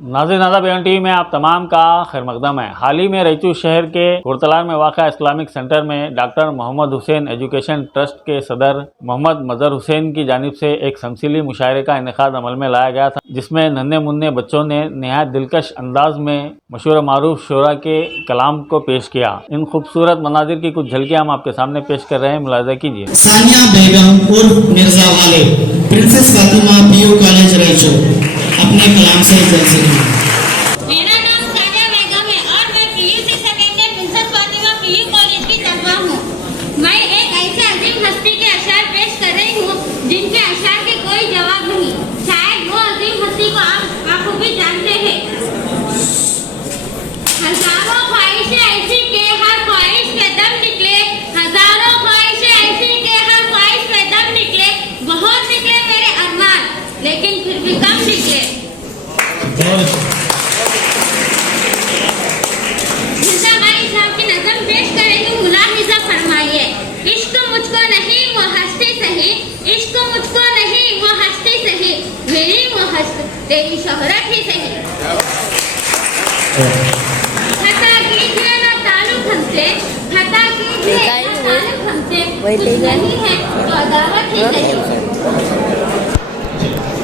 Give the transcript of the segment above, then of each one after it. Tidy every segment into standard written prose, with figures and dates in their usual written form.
नाज़रीन आदाब टीवी में आप तमाम का खैर मकदम है। हाल ही में रईचू शहर के गुरतलार में वाक़ा इस्लामिक सेंटर में doctor Mohammed Hussain education trust के सदर मोहम्मद मजहर हुसैन की जानिब से एक तमसीली मुशायरे का इनेकाद अमल में लाया गया था, जिसमें नन्हे मुन्ने बच्चों ने नहायत दिलकश अंदाज में मशहूर मारूफ शोरा के कलाम को पेश किया। इन खूबसूरत मनाजिर की कुछ झलकियाँ हम आपके सामने पेश कर रहे हैं, मुलाहिज़ा कीजिए। सानिया बेगम उर्फ मिर्जा वाले प्रिंसेस फातिमा पीयू कॉलेज रईचू अपने कलाम से जलसे की। मेरा नाम सानिया बेगम है और मैं PUC second year princess Fatima PU college की तलबा हूँ। मैं एक ऐसे अजीम हस्ती के अशार पेश कर रही हूँ जिनके अशार के कोई जवाब नहीं। शायद वो अजीम हस्ती को आप भी जानते हैं। हजारों ख्वाहिशें ऐसी के हर ख्वाहिश में दम निकले, हजारों ख्वाहिशें ऐसी के हर ख्वाहिश में दम निकले। बहुत निकले मेरे अरमान, लेकिन फिर भी कम निकले। मिर्ज़ाबाई साहब की नज़म पेश करेंगे, मुलाहिज़ा फरमाइए। इश्क मुझको नहीं वो हस्ती सही, इश्क मुझको नहीं वो हस्ती सही, मेरी वो हस्त तेरी शोहरत ही सही। खता कीजिए ना ताल्लुक हमसे, खता कीजिए ना ताल्लुक हमसे, कुछ नहीं है तो अदावत ही सही।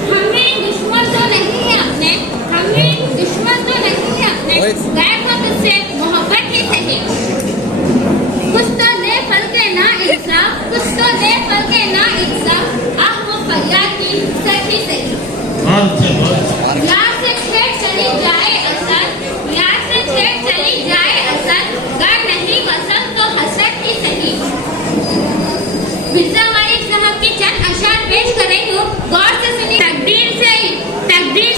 हमें दुश्मन तो नहीं है अपने, हमें दुश्मन तो नहीं है अपने, गैर को तुझसे मोहब्बत ही सही। कुछ तो दे फल के ना इंसाफ, कुछ तो दे फल के ना इंसाफ, आह वो फरियाद की सच ही सही। यार से छेड़ चली जाए असर, यार से छेड़ चली जाए असर, गर नहीं वसल तो हसरत ही सही। मिर्ज़ाबाई साहब की चंद अशार पेश कर रही हूँ, गौर से सुनिए। तकदीर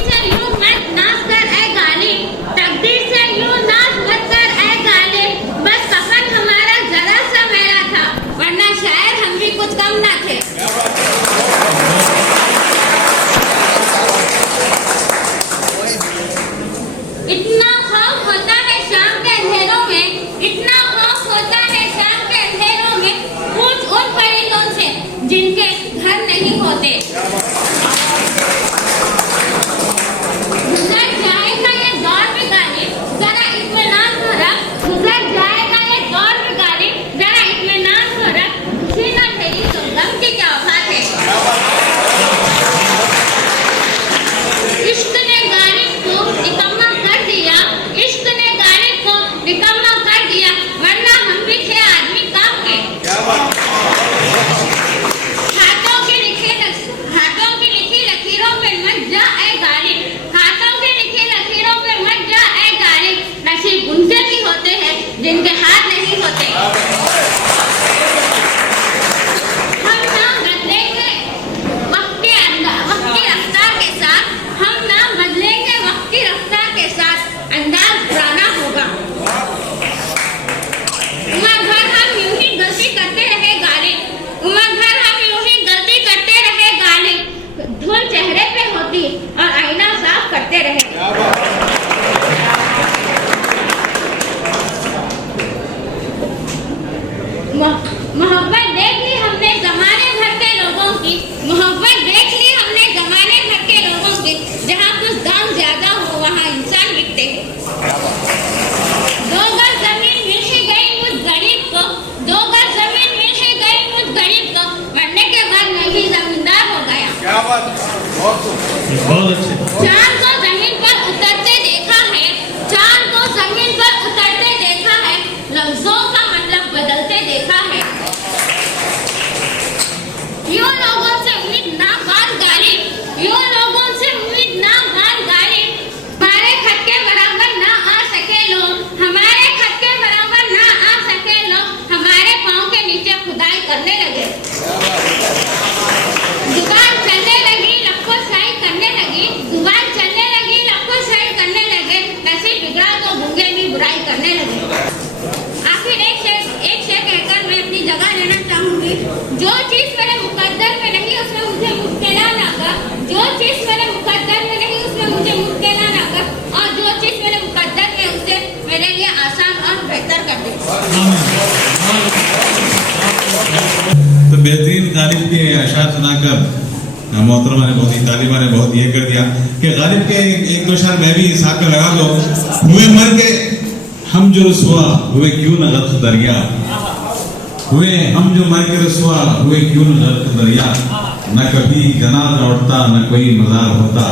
से यूं मत नाज कर ऐ गाली, तकदीर से यूं नाज मत कर ऐ गाली, बस कफन हमारा जरा सा मेरा था, वरना शायद हम भी कुछ कम ना थे। इतना खौफ होता है शाम के अंधेरों में, इतना खौफ होता है शाम के अंधेरों में, पूछ उन परिंदों से जिनके घर नहीं होते। गुजर जाएगा ये दौर भी गाली, जरा इत्मीनान को रख, गुजर जाएगा ये दौर भी गाली, जरा इत्मीनान को रख, खुशी ना तेरी तो गम की क्या औकात है। इश्क ने गालिब को निकम्मा कर दिया, इश्क ने गालिब को निकम्मा कर दिया, वरना हम भी थे आदमी काम के। हाथों की लिखी लकीरों पे मत जा ऐ गालिब, हाथों की लिखी लकीरों पे मत जा ऐ गालिब, नसीब उनसे भी होते हैं जिनके हाथ नहीं होते। हम ना बदलेंगे वक्त की रफ्तार के साथ, हम ना बदलेंगे वक्त की रफ्तार के साथ, अंदाज पुराना होगा। उम्र भर हम यूं ही गलती करते रहे गालिब, उम्र भर हम यूं ही गलती करते रहे गालिब, धूल चेहरे पे होती और आईना साफ करते रहे। मोहब्बत देख ली हमने जमाने भर के लोगों की, मोहब्बत देख ली हमने जमाने भर के लोगों की, जहाँ कुछ दाम ज्यादा हो वहाँ इंसान बिकते हैं। 2 गज जमीन मिल ही गई मुझ गरीब को, 2 गज जमीन मिल ही गई मुझ गरीब को, मरने के बाद मैं ही जमींदार हो गया। क्या बात है, बहुत अच्छे। चांद को जमीन पर उतरते देखा है, चांद को जमीन पर उतरते देखा है, लफ्जों का मतलब बदलते देखा है। यूं लोगों से उम्मीद ना बात गाली, यूं लोगों से उम्मीद ना बात गाली, हमारे खत के बराबर ना आ सके लोग, हमारे खत के बराबर ना आ सके लोग, हमारे पाँव के नीचे खुदाई करने लगे। जुबान चलने लगी लफ्ज़ शाही करने लगी, जुबान चलने लगी लफ्ज़ शाही करने लगे, नसीब बिगड़ा तो गूंगे भी बुराई करने लगे। आखिर एक शेर कहकर मैं अपनी जगह लेना चाहूंगी। जो चीज मेरे मुकद्दर में नहीं उसमें मुझे मुश्किल ना कर, जो चीज मेरे मुकद्दर में नहीं उसमें मुझे मुश्किल ना कर, और जो चीज मेरे मुकद्दर में उसे मेरे लिए आसान और बेहतर कर दे। तो बेहतरीन गालिब के अशार सुनाकर मोहतरमा ने बहुत ही तालिबा ने बहुत ये कर दिया कि गालिब के एक दो शहर मैं भी साथ में लगा दो। हुए मर के हम जो रुसवा हुए क्यों न गर्क दरिया, हुए हम जो मर के रुसवा हुए क्यों न गर्क दरिया, न कभी जनाजा उठता न कोई मजार होता।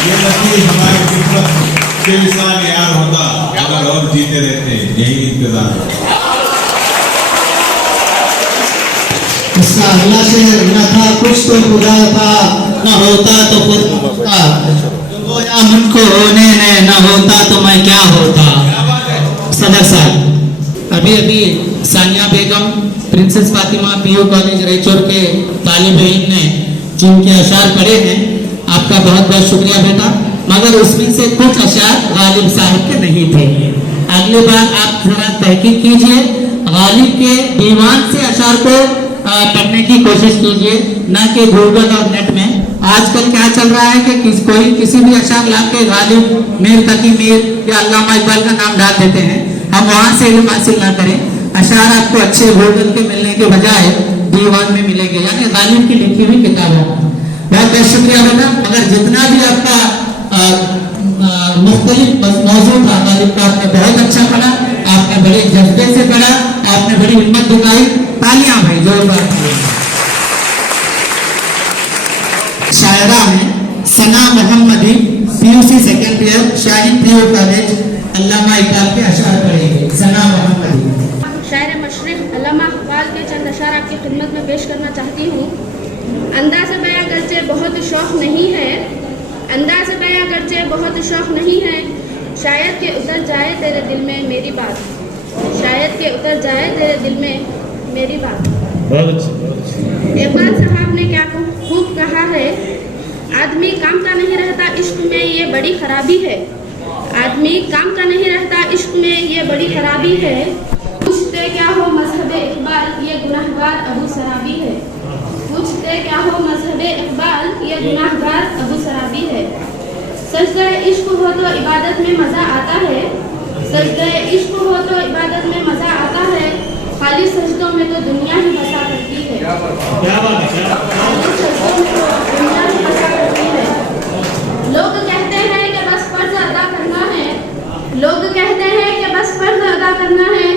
ये नसीब हमारे किस्मत के विशाल यार होता, अगर और जीते रहते यही इंतजार होता। इसका अगला शेर न था कुछ तो खुदा था, न होता तो खुद था, गोया मन को होने ने, न होता तो मैं क्या होता। सदर साहब, अभी अभी Sania Begum princess Fatima PU college Raichur के तालिब इल्म ने जिनके अशार पढ़े हैं, आपका बहुत बहुत शुक्रिया बेटा, मगर उसमें से कुछ अशार गालिब साहब के नहीं थे। अगली बार आप थोड़ा तहकीक कीजिए, गालिब के दीवान से अशार को पढ़ने की कोशिश कीजिए, न कि गूगल और नेट में। आजकल क्या चल रहा है कि कोई किसी भी अशार ला के गालिब मीर तकी मीर या अल्लामा इकबाल का नाम डाल देते हैं। हम वहां से इल्म हासिल ना करें। अशार आपको अच्छे गूगल के मिलने के बजाय दीवान में मिलेंगे, यानी गालिब की लिखी हुई किताबों। बहुत बहुत शुक्रिया बेटा, मगर जितना भी आपका मुख्तलिफ मौजूद था गालिब का, आपने बहुत अच्छा पढ़ा, आपने बड़े जज्बे से पढ़ा, आपने बड़ी हिम्मत दिखाई। तालियां भाई जोरदार। शायरा है Sana Mohammadi, PUC second year, Shaheen PU college, Allama Iqbal के अशार पढ़ेंगे। सना मोहम्मदी। शायर मशरिक़ अल्लामा इकबाल के चंद अशार आपकी खिदमत में पेश करना चाहती हूँ। अंदाज़ बयां करचे बहुत शौक़ नहीं है, अंदाज़ बयां करचे बहुत शौक़ नहीं है, शायद के उतर जाए तेरे दिल में मेरी बात, शायद के उतर जाए तेरे दिल में मेरी बात। इकबाल साहब ने क्या खूब कहा है, आदमी काम का नहीं रहता इश्क में ये बड़ी खराबी है, आदमी काम का नहीं रहता इश्क में ये बड़ी खराबी है, पूछते क्या हो मजहब इकबाल ये गुनाहगार अबू शराबी है, पूछते क्या हो मजहब इकबाल ये गुनाहगार अबू शराबी है। सजदे इश्क हो तो इबादत में मज़ा आता है, सजदे इश्क हो तो इबादत में मज़ा आता है, खाली सजदों में तो दुनिया ही बसा करती है, खाली सजदों में तो दुनिया ही बसा करती है। लोग कहते हैं कि बस फर्ज अदा करना है, लोग कहते हैं कि बस फर्ज अदा करना है,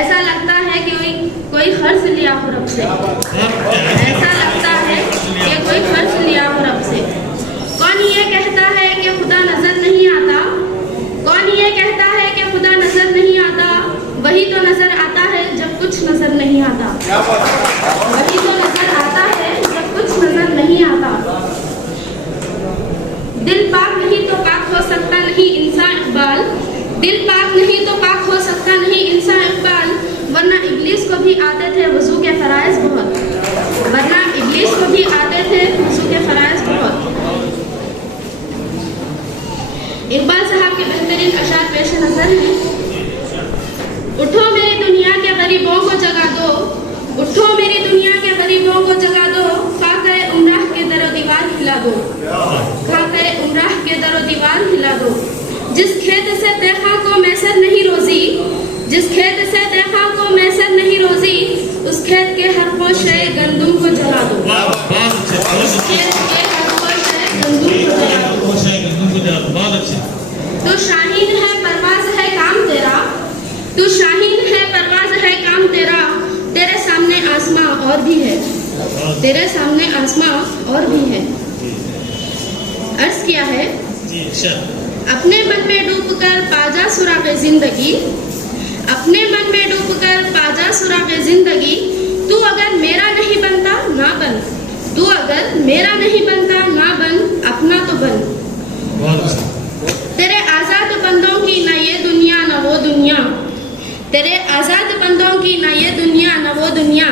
ऐसा लगता है कि कोई खर्च लिया हो रब से, ऐसा लगता है कि कोई खर्च लिया हो रब से। कौन ये कहता है कि खुदा नजर नहीं आता, कौन ये कहता है कि खुदा नजर नहीं आता, वही तो नजर आता है जब कुछ नजर नहीं आता, वही तो नजर आता है जब कुछ नजर नहीं आता। दिल पाक नहीं तो पाक हो सकता नहीं इंसान इकबाल, दिल पाक नहीं तो पाक हो सकता नहीं इंसान इकबाल, वरना इब्लीस को भी आते थे वजू के फराइज बहुत, वरना इब्लीस को भी आते थे वजू के फराइज बहुत। इकबाल साहब के बेहतरीन अशार पेश नजर हैं। उठो मेरी दुनिया के गरीबों को जगा दो, उठो मेरी दुनिया के गरीबों को जगा दो, खाके उमराह के दरो दीवार हिला दो, खाके उमराह के दरो दीवार हिला दो। जिस खेत से देखा को मैसर नहीं रोजी, जिस खेत से देखा को मैसर नहीं रोजी, उस खेत के हर पोशे गंदुम को जला दो, उस खेत के हर पोशे गंदुम को जला दो। बहुत अच्छे। तो शाहीन है परवाज है काम तेरा, तू शाहीन है परवाज है काम तेरा, तेरे सामने आसमां और भी है, तेरे सामने आसमां और भी है। अर्ज किया है अपने मन में डूबकर पाजा सुरागे जिंदगी, अपने मन में डूबकर पाजा सुरागे जिंदगी, तू अगर मेरा नहीं बनता ना बन, तू अगर मेरा नहीं बनता ना बन, अपना तो बन। तेरे आजाद बंदों की न ये दुनिया न वो दुनिया, तेरे आजाद बंदों की न ये दुनिया न वो दुनिया,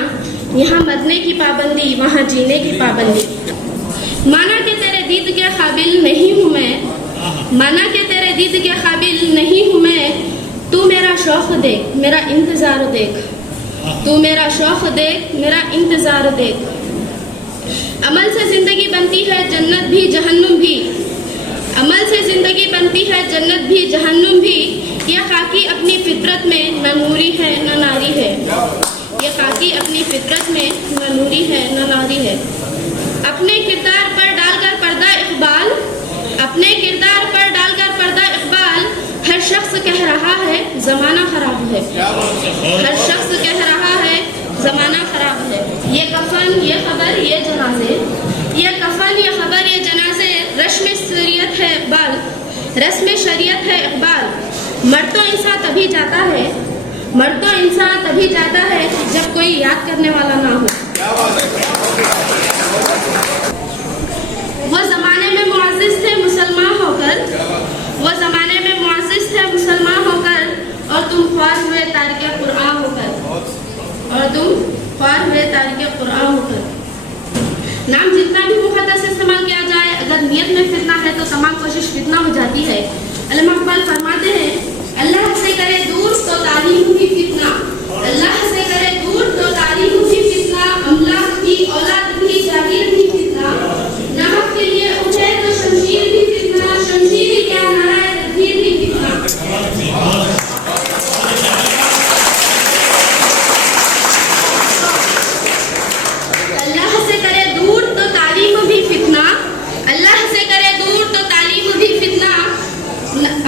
यहाँ मरने की पाबंदी वहाँ जीने की पाबंदी। माना कि तेरे दीद के काबिल नहीं हूँ मैं, माना कि तेरे दीद के काबिल नहीं हूँ मैं, तू मेरा शौक देख मेरा इंतजार देख, तू मेरा शौक देख मेरा इंतजार देख। अमल से जिंदगी बनती है जन्नत भी जहन्नुम भी, अमल से जिंदगी बनती है जन्नत भी जहन्नुम भी, यह खाकी अपनी फितरत में न नूरी है न नारी है, खाकी अपनी फितरत में न नूरी है न नारी है। अपने किरदार पर डालकर पर्दा इकबाल, अपने किरदार पर डालकर पर्दा इकबाल, हर शख्स कह रहा है ज़माना खराब है। हर शख्स कह रहा है ज़माना खराब है। ये कफन, ये खबर, ये जनाजे, ये कफन, ये खबर, ये जनाजे, रस्म शरीयत है इकबाल, रस्म शरीयत है इकबाल। मर तो इंसान तभी जाता है, मर तो इंसान तभी जाता है जब कोई याद करने वाला ना हो। वो ज़माने में मुअज़्ज़िज़ थे मुसलमान होकर, वो ज़माने में मुअज़्ज़िज़ थे मुसलमान होकर, और तुम ख्वार हुए तारिक कुरान होकर, और तुम ख्वार हुए तारिक कुरान होकर। नाम जितना भी मुक़द्दस इस्तेमाल किया जाए, अगर नियत में फितना है तो तमाम कोशिश फितना हो जाती है। अल्लामा इक़बाल फरमाते हैं, अल्लाह से करे दूर तो तालीम भी फितना, अल्लाह से करे दूर तो तालीम भी फितना, अमलाक भी औलाद भी जागीर भी फितना, नमक के लिए उठे तो शमशीर भी फितना, शमशीर ही क्या नाराए तकबीर भी फितना। अल्लाह से करे दूर तो तालीम भी फितना, अल्लाह से करे दूर तो तालीम भी फितना,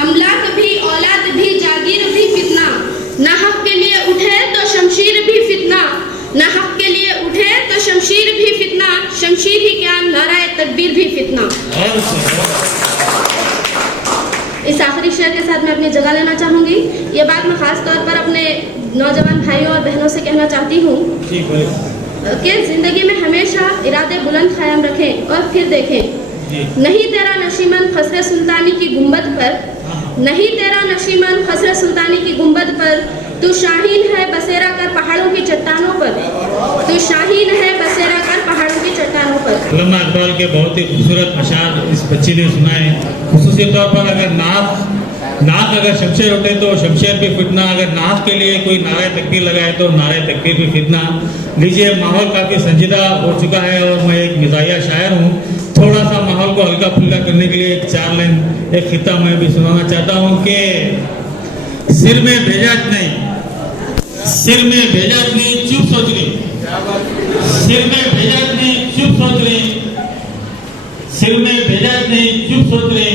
अमलाक भी औलाद भी जागीर भी फितना, ना हक के लिए उठे तो शमशीर भी फितना, ना हक के लिए उठे तो शमशीर भी फितना, शमशीर ही क्या नाराए तकबीर भी फितना। इस आखिरी शेर के साथ मैं अपनी जगह लेना चाहूँगी। ये बात मैं ख़ास तौर पर अपने नौजवान भाइयों और बहनों से कहना चाहती हूँ कि ज़िंदगी में हमेशा इरादे बुलंद क़याम रखें और फिर देखें। नहीं तेरा नशीमन खसरे सुल्तानी की गुंबद पर, नहीं तेरा नशीमन खसरे सुल्तानी की गुंबद पर, तू शाहीन है बसेरा कर पहाड़ों की चट्टानों पर, तू शाहीन है बसेरा कर पहाड़ों की चट्टानों पर। अल्लामा इक़बाल के बहुत ही खूबसूरत अशार इस बच्ची ने सुनाए। खुसूसी तौर पर अगर नाक अगर शमशेर उठे तो शमशेर भी फितना, अगर नाक के लिए कोई नारे तकबीर लगाए तो नारे तकबीर भी फितना। लीजिए, माहौल काफ़ी संजीदा हो चुका है और मैं एक मिजाजिया शायर हूँ। थोड़ा सा माहौल को हल्का फुल्का करने के लिए एक 4 लाइन एक खिता मैं भी सुनाना चाहता हूँ कि सिर में भेजा नहीं, सिर में भेजा नहीं चुप सोच रही, सिर में भेजा नहीं चुप सोच रही, सिर में भेजा नहीं चुप सोच रही,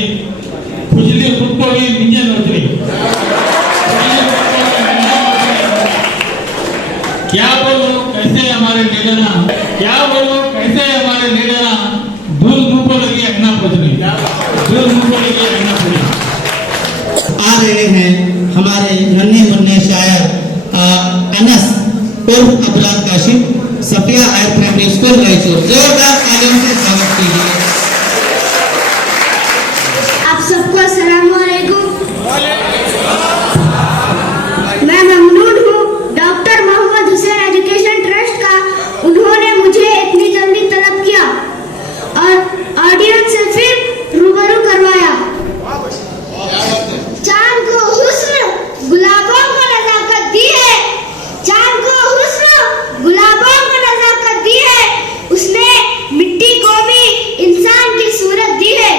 खुजली खुद को भी नीचे नोच रही। क्या बोलो कैसे हमारे निगराना, क्या बोलो कैसे हमारे निगराना, धूल मुंह को लगी अगना पुजनी, धूल मुंह को लगी अगना पुजनी। आ रहे हैं हमारे नन्हे मुन्ने शायर अनस उर्फ Abrar Kashif, Safiya higher primary school Raichur. जोरदार तालियों से स्वागत कीजिए। आप सबको अस्सलाम वालेकुम। मैं ममनून हूँ doctor Mohammed Hussain education trust का। उन्होंने मुझे इतनी जल्दी तलब किया और ऑडियंस से फिर रूबरू करवाया। चांद को हुस्न गुलाबों को नजाकत दी है, चांद को हुस्न गुलाबों को नजाकत दी है, उसने मिट्टी को भी इंसान की सूरत दी है।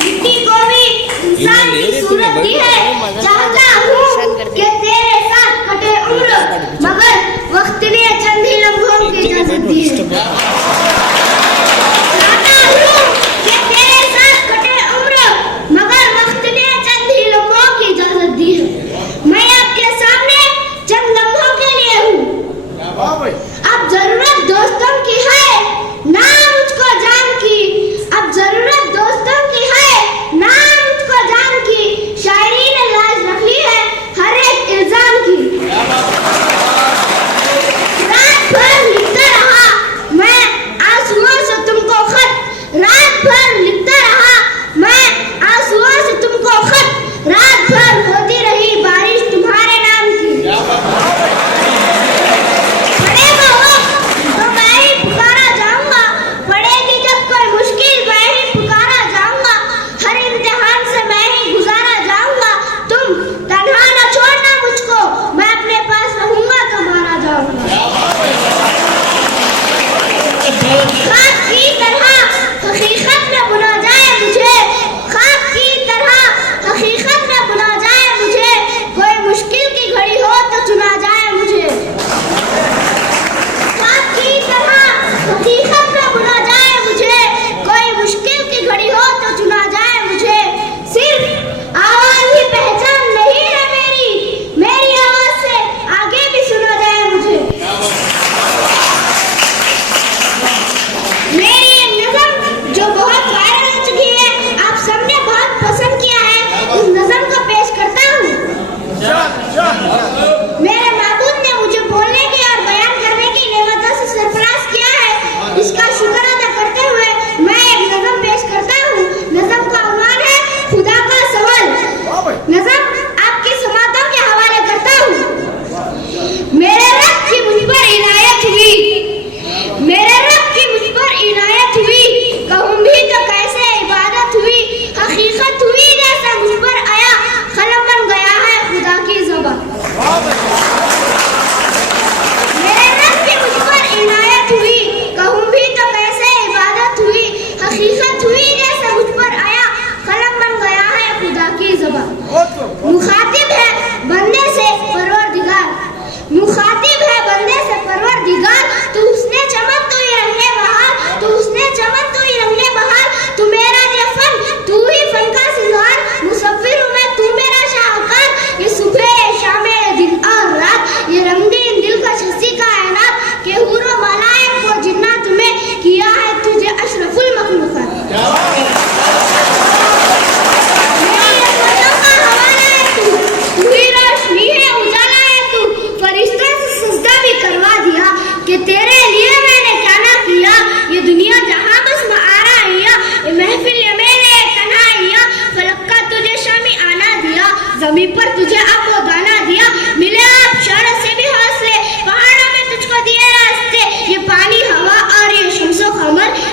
मिट्टी को भी इंसान की सूरत दी है। चाहता हूँ कि तेरे साथ कटे उम्र, मगर वक्त ने चंद ही लम्हों की इजाजत दी है। चाहता हूँ कि तेरे साथ कटे उम्र, मगर वक्त ने चंद ही लम्हों की इजाजत दी है। मैं आपके सामने चंद लम्हों के लिए हूँ। अब जरूरत दोस्तों की है ना मुझको जान की, अब जरूरत दोस्तों की है ना मुझको जान की, शायरी ने लाज रख ली है हर एक इल्जाम की। रात भर लिखता रहा मैं आंसुओं से तुमको खत, रात भर लिखता रहा मैं आंसुओं से तुमको खत, रात भर होती रही बारिश तुम्हारे नाम की। पड़ेगा वक्त तो मैं ही पुकारा जाऊंगा,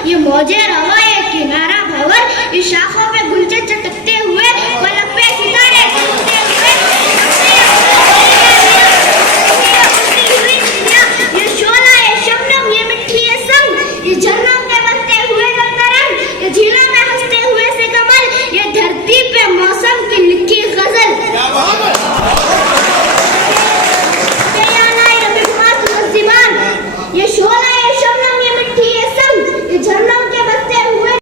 ये मौजे रवा ये किनारा भंवर, ये शाखों पे गुलचे चटकते हुए, पलक पे सितारे चमकते हुए, ये शोला ये शबनम ये मिट्टी ये संग, ये झरनों पे बसते हुए जो तरंग, ये झीलों में हंसते हुए से कमल, ये धरती पे मौसम की लिखी गजल। ये शोला ये शबनम ये मिट्टी ये संग, ये झरनों के बसते हुए,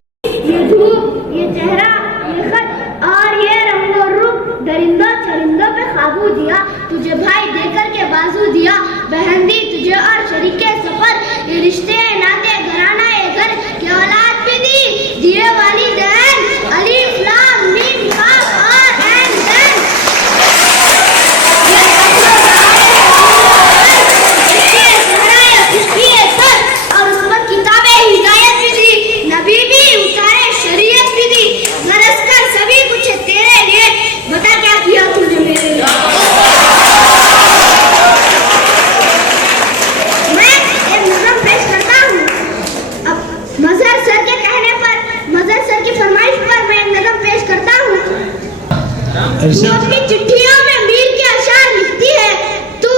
ये धूप ये चेहरा ये खत और ये रंगो रूप, दरिंदों चरिंदों पे काबू दिया, तुझे भाई देकर के बाजू दिया, बहन दी तुझे और शरीके सफर, ये रिश्ते नाते घराना ये घर की औलाद भी दी, दिए वाली बहन अलीफ लाम मीम काफ और ऐन दैन। और उस पर किताबें हिदायत भी दी, नबी भी उतारे शरीयत भी दी, गरज कर सभी कुछ तेरे लिए, बता क्या किया तूने मेरे लिए। मैं एक नज़म पेश करता हूँ। अब मजहर सर के कहने पर, मजहर सर की फरमाइश पर मैं एक नज़म पेश करता हूँ। तू अपनी चिट्ठियों में मीर के अशार लिखती है, तू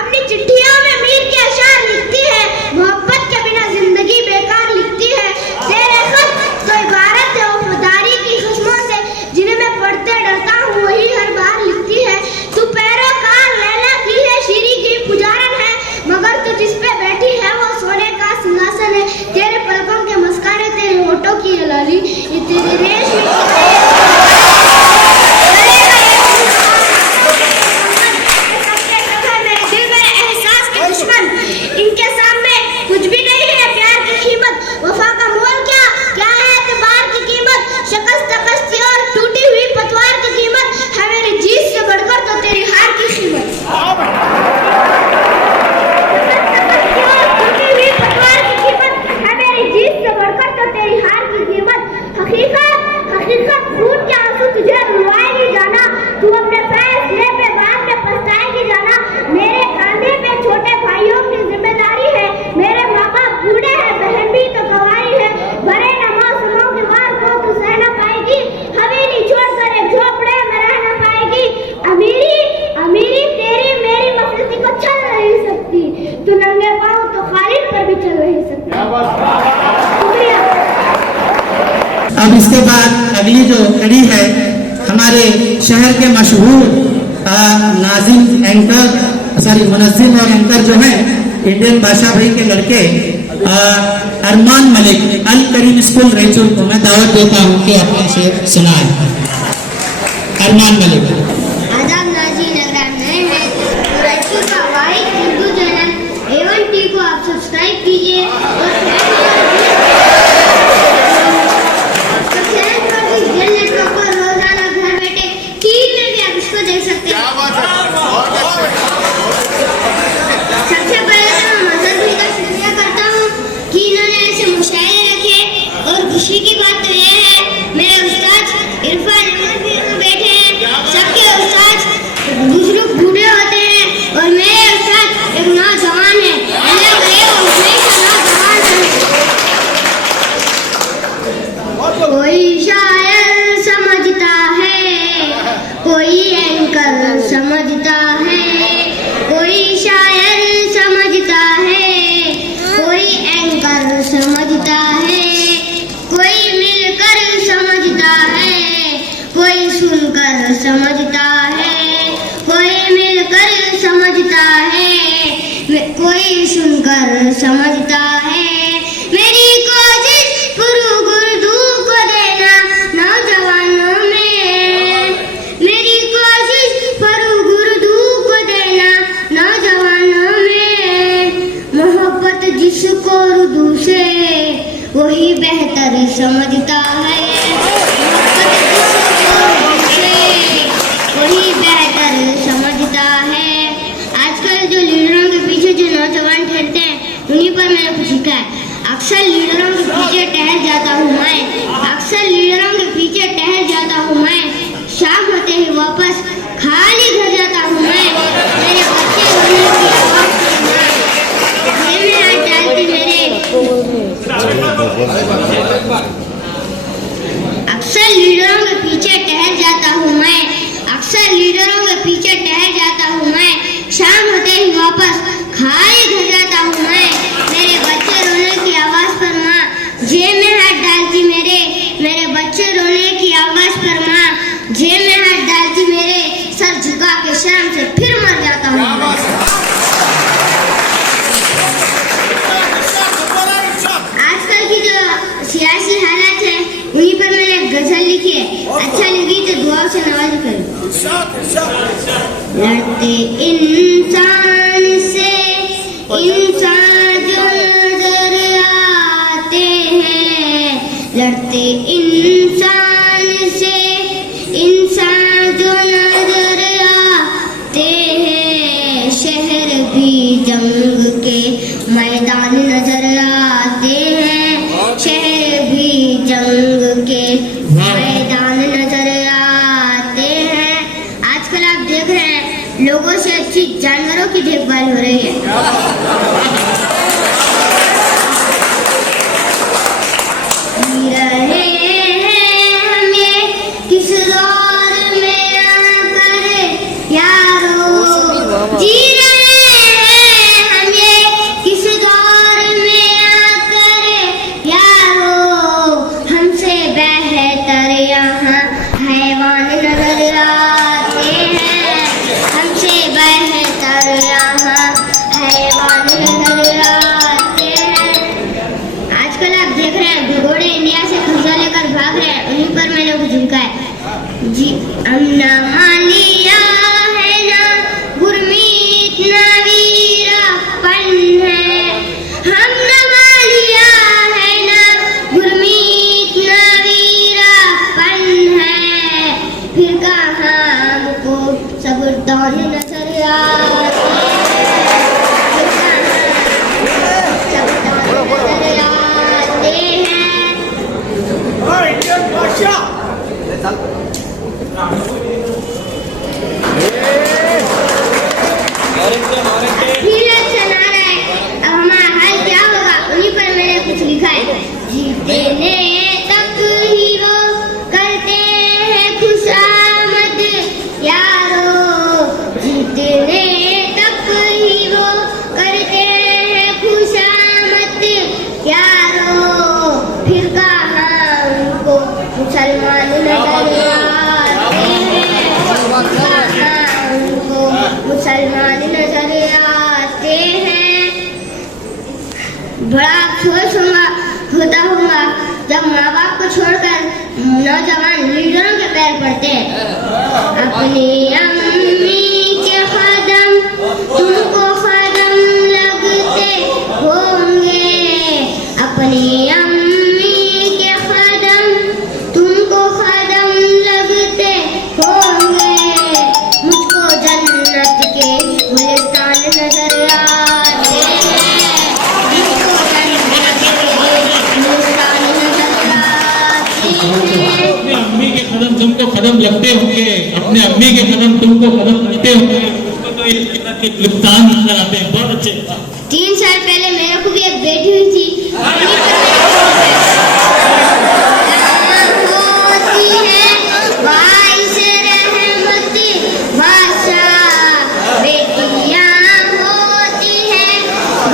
अपनी चिट्ठियों में मीर के अशार लिखती है, मोहब्बत के बिना जिंदगी बेकार लिखती है, तेरे खत तो इबारत है वफादारी की खस्मों से, जिन्हें मैं पढ़ते डरता हूँ वही हर बार लिखती है, तू पैरोकार लैला की है शीरी की पुजारन है, मगर तू जिस पे बैठी है वो सोने का सिंहासन है, तेरे पलकों के मस्कारे तेरे होठों की ये लाली, ये तेरी रेश इनके सामने कुछ भी नहीं है प्यार की कीमत, वफा का मोल क्या क्या है एतबार की कीमत, शिकस्त कस्ती और टूटी हुई पतवार की कीमत है मेरी जीत से बढ़कर तो तेरी हार की कीमत। टूटी हुई पतवार की कीमत है मेरी जीत से बढ़कर तो तेरी हार की कीमत, हकीकत हकीकत खून के आंसू तुझे रुलवाएगी जाना, तू अपने फैसले पे बाद में पछताएगी जाना, मेरे कांधे पे छोटे भाइयों की जिम्मेदारी है, मेरे माँ बाप बूढ़े हैं बहन भी तो गवाही है, भरे न मौसमों की मार को तू सह न पाएगी, हवेली छोड़कर एक झोपड़े में रह न पाएगी, अमीरी अमीरी तेरी मेरी मस्ती को चल नहीं सकती, तू नंगे पाँव तो खालिद पर भी चल नहीं सकती। शुक्रिया। अब इसके बाद अगली जो कड़ी है हमारे शहर के मशहूर नाजिम एंकर मुनज़्ज़िम और एंकर जो है इंडियन भाषा भाई के लड़के अरमान मलिक अल करीम स्कूल रेचुर को मैं दावत देता हूँ कि अपने शेर सुनाए। अरमान मलिक। आदाब नाज़रीन, अगर नए हैं तो रेचुर का वाहिद उर्दू चैनल A1T को आप सब्सक्राइब कीजिए और नेटवर्क पर रोजाना घर बैठे टीवी में भी आप इसको देख सकते हैं। सबसे पहले तो मैं मजहर भाई का शुक्रिया करता हूँ कि इन्होंने ऐसे मुशायरे रखे, और खुशी की बात तो यह है मेरे उस्ताद इरफान अहमद भी बैठे हैं, सबके उस्ताद बुजुर्ग बूढ़े होते हैं और मेरे उस्ताद एक नौजवान है, अल्लाह करे वो हमेशा नौजवान रहे। कोई शायर समझता है, कोई एंकर समझता है, कोई शायर समझता है, कोई एंकर समझता है, कोई मिलकर समझता है, कोई सुनकर समझता है, कोई मिलकर समझता है, कोई सुनकर समझता है, मेरी कोशिश गुरु गुरदू को देना नौजवानों में, मेरी कोशिश गुरु गुरदू को देना नौजवानों में, मोहब्बत जिसको उर्दू से वही बेहतर समझता है, मोहब्बत जिसको उर्दू से वही बेहतर समझता है। आजकल जो लीडरों के पीछे जो नौजवान ठहरते हैं उन्हीं पर मैंने कुछ सीखा है। अक्सर लीडरों के पीछे टहल जाता हूँ मैं, अक्सर लीडरों के पीछे टहल जाता हूँ मैं, शाम होते ही वापस खाली घर जाता हूँ मैं, मेरे बच्चे रोने की आवाज़ सुनना, मेरे डालते मेरे अक्सर लीडरों के पीछे ठहर जाता हूँ मैं, अक्सर लीडरों के पीछे ठहर जाता हूँ मैं, शाम होते ही वापस खाली घर जाता हूँ मैं। मेरे बच्चे रोने की आवाज पर माँ जेब में हाथ डालती मेरे बच्चे रोने की आवाज पर माँ जेब में हाथ डालती मेरे, सर झुका के शर्म से फिर मर जाता हूँ। आजकल की जो सियासी हालात है उन्हीं पर मैंने एक गजल लिखी है, अच्छा लगी तो दुआओं से नवाज करें। लड़ते इंसान से इंसान जो नजर आते हैं, लड़ते इंसान से इंसान जो नजर आते हैं, शहर भी जंग के मैदान नजर आते हैं, शहर भी जंग के मैदान नजर आते हैं। आजकल आप देख रहे हैं लोगों से अच्छी जानवरों की देखभाल हो रही है। जी रहे हैं हम ये किस दौर में आकर यारो, जी रहे हैं हम ये किस दौर में आकर यारो, हमसे बेहतर यहाँ हैवान नजर आते हैं, हमसे बेहतर यहाँ हैवान नजर आते हैं। आजकल आप देख रहे हैं घोड़े इंडिया से खर्चा लेकर भाग रहे हैं, उन्हीं पर मैंने कुछ झुमका है। जी हमने मालिया है ना गुरमीत ना वीरापन है, हमने मालिया है ना गुरमीत ना वीरापन है, फिर कहाँ हमको सबरदार नजर आते हैं, फिर कहाँ सबरदार नजर आते हैं। फिर अच्छा नारा है, अब हमारा हाल क्या होगा उन्हीं पर मैंने कुछ लिखा है। जीतने तक ही वो करते हैं खुशामद यारो, जीतने तक ही वो करते हैं खुशामद यारो, फिर कहाँ उनको मुसलमान नजर आते हैं, कहाँ उनको मुसलमान नजर आते हैं। बड़ा अफसोस होता होगा जब माँ बाप को छोड़कर नौजवान लीडरों के पैर पड़ते हैं। अपनी अम्मी के कदम तुमको कदम लगते होंगे, अपनी अम्मी के कदम तुमको कदम लगते होंगे, मुझको जन्नत के गुलिस्तान नजर आते हैं, मुझको जन्नत के गुलिस्तान नजर आते हैं। अपने अम्मी के कदम तुमको कदम लगते होंगे, अपने अम्मी के कदम तुमको कदम लगते होंगे, उसको तो ये जन्नत के गुलिस्तान नजर आते हैं। बहुत अच्छे। 3 साल पहले मेरे को भी एक बेटी हुई थी, उन्हीं पर होती है बाईस रहमत बादशाह, बेटियां होती है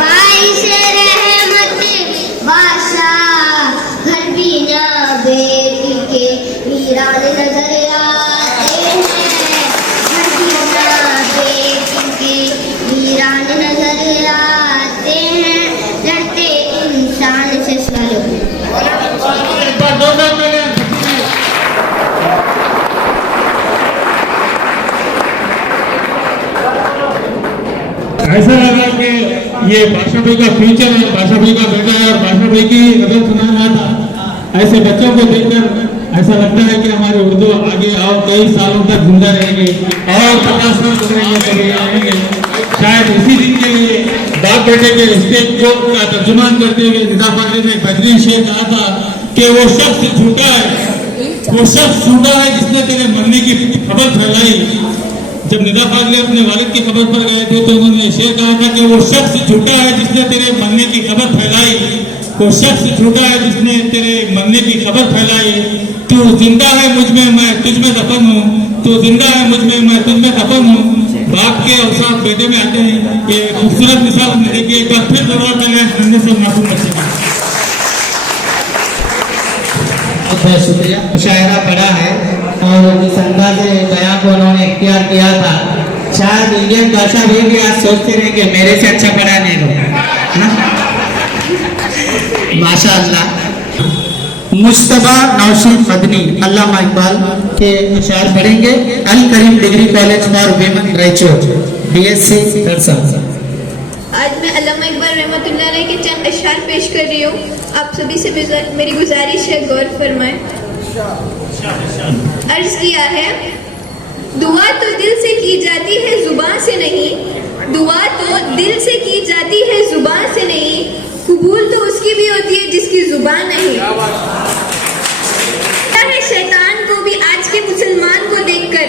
बाईस रहमत बादशाह, घर भी ना बेटी के वीरान नजर आते हैं, घर भी ना बेटी के वीरान नजर आते हैं, लड़ते इंसान से सलो। एक बार दो बार पहले ऐसा लगा कि ये बादशाह भाई का फ्यूचर है, बादशाह भाई का बेटा है और बादशाह भाई की गजल सुना रहा था। ऐसे बच्चों को देखकर ऐसा लगता है कि हमारे उर्दू आगे और कई सालों तक जिंदा रहेंगे और 50 साल गुजरेंगे कभी आएंगे। शायद इसी दिन के लिए बाप बेटे के रिश्ते को का तर्जुमान करते हुए निदा पार्टी ने एक बेहतरीन शेर कहा था कि वो शख्स झूठा है, वो शख्स झूठा है जिसने तेरे मरने की खबर फैलाई। जब निदा फाजले अपने वालिद की खबर पर गए थे तो उन्होंने शेर कहा था कि वो शख्स झूठा है जिसने तेरे मरने की खबर फैलाई। वो शख्स झूठा है जिसने तेरे मरने की खबर फैलाई। तू जिंदा है मुझ में, मैं तुझ में दफन हूँ। तू जिंदा है मुझ में, मैं तुझ में दफन हूँ। बाप के अवसाफ बेटे में आते हैं। ये खूबसूरत मिसाल हमने देखी। एक बार फिर जरूरत है से मासूम बच्चे का। बहुत शुक्रिया। मुशायरा पढ़ा है और जिस अंदाज बयान को उन्होंने इख्तियार किया था, शायद इंडियन भाषा भी आज सोचते रहे कि मेरे से अच्छा पढ़ा नहीं लो। माशाअल्लाह। मुश्तबा नौशीद मदनी अल्लामा इकबाल के अशार पढ़ेंगे। Al Karim degree college for women Raichur, BSc third साल। आज मैं अल्लामा इकबाल रहमतुल्लाह अलैह के चंद अशआर पेश कर रही हूँ। आप सभी से मेरी गुजारिश है, गौर फरमाएं। अर्ज किया है, दुआ तो दिल से की जाती है जुबान से नहीं, दुआ तो दिल से की जाती है जुबान से नहीं, कबूल तो उसकी भी होती है जिसकी जुबान नहीं। शैतान को भी आज के मुसलमान को देखकर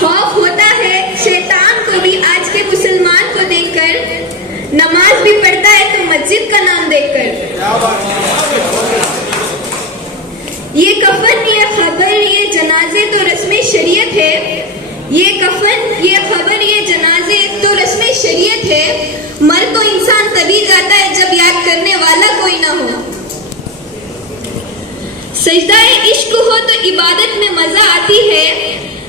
खौफ होता है, शैतान को भी आज के मुसलमान को देखकर। नमाज भी पढ़ता है तो मस्जिद का नाम देखकर। ये कफन, ये खबर, ये जनाजे तो रस्म शरीयत है। ये कफन, ये खबर, ये जनाजे तो रस्म शरीयत है। मर तो इंसान तभी जाता है जब याद करने वाला कोई ना हो। सजदाए इश्क हो तो इबादत में मजा आती है,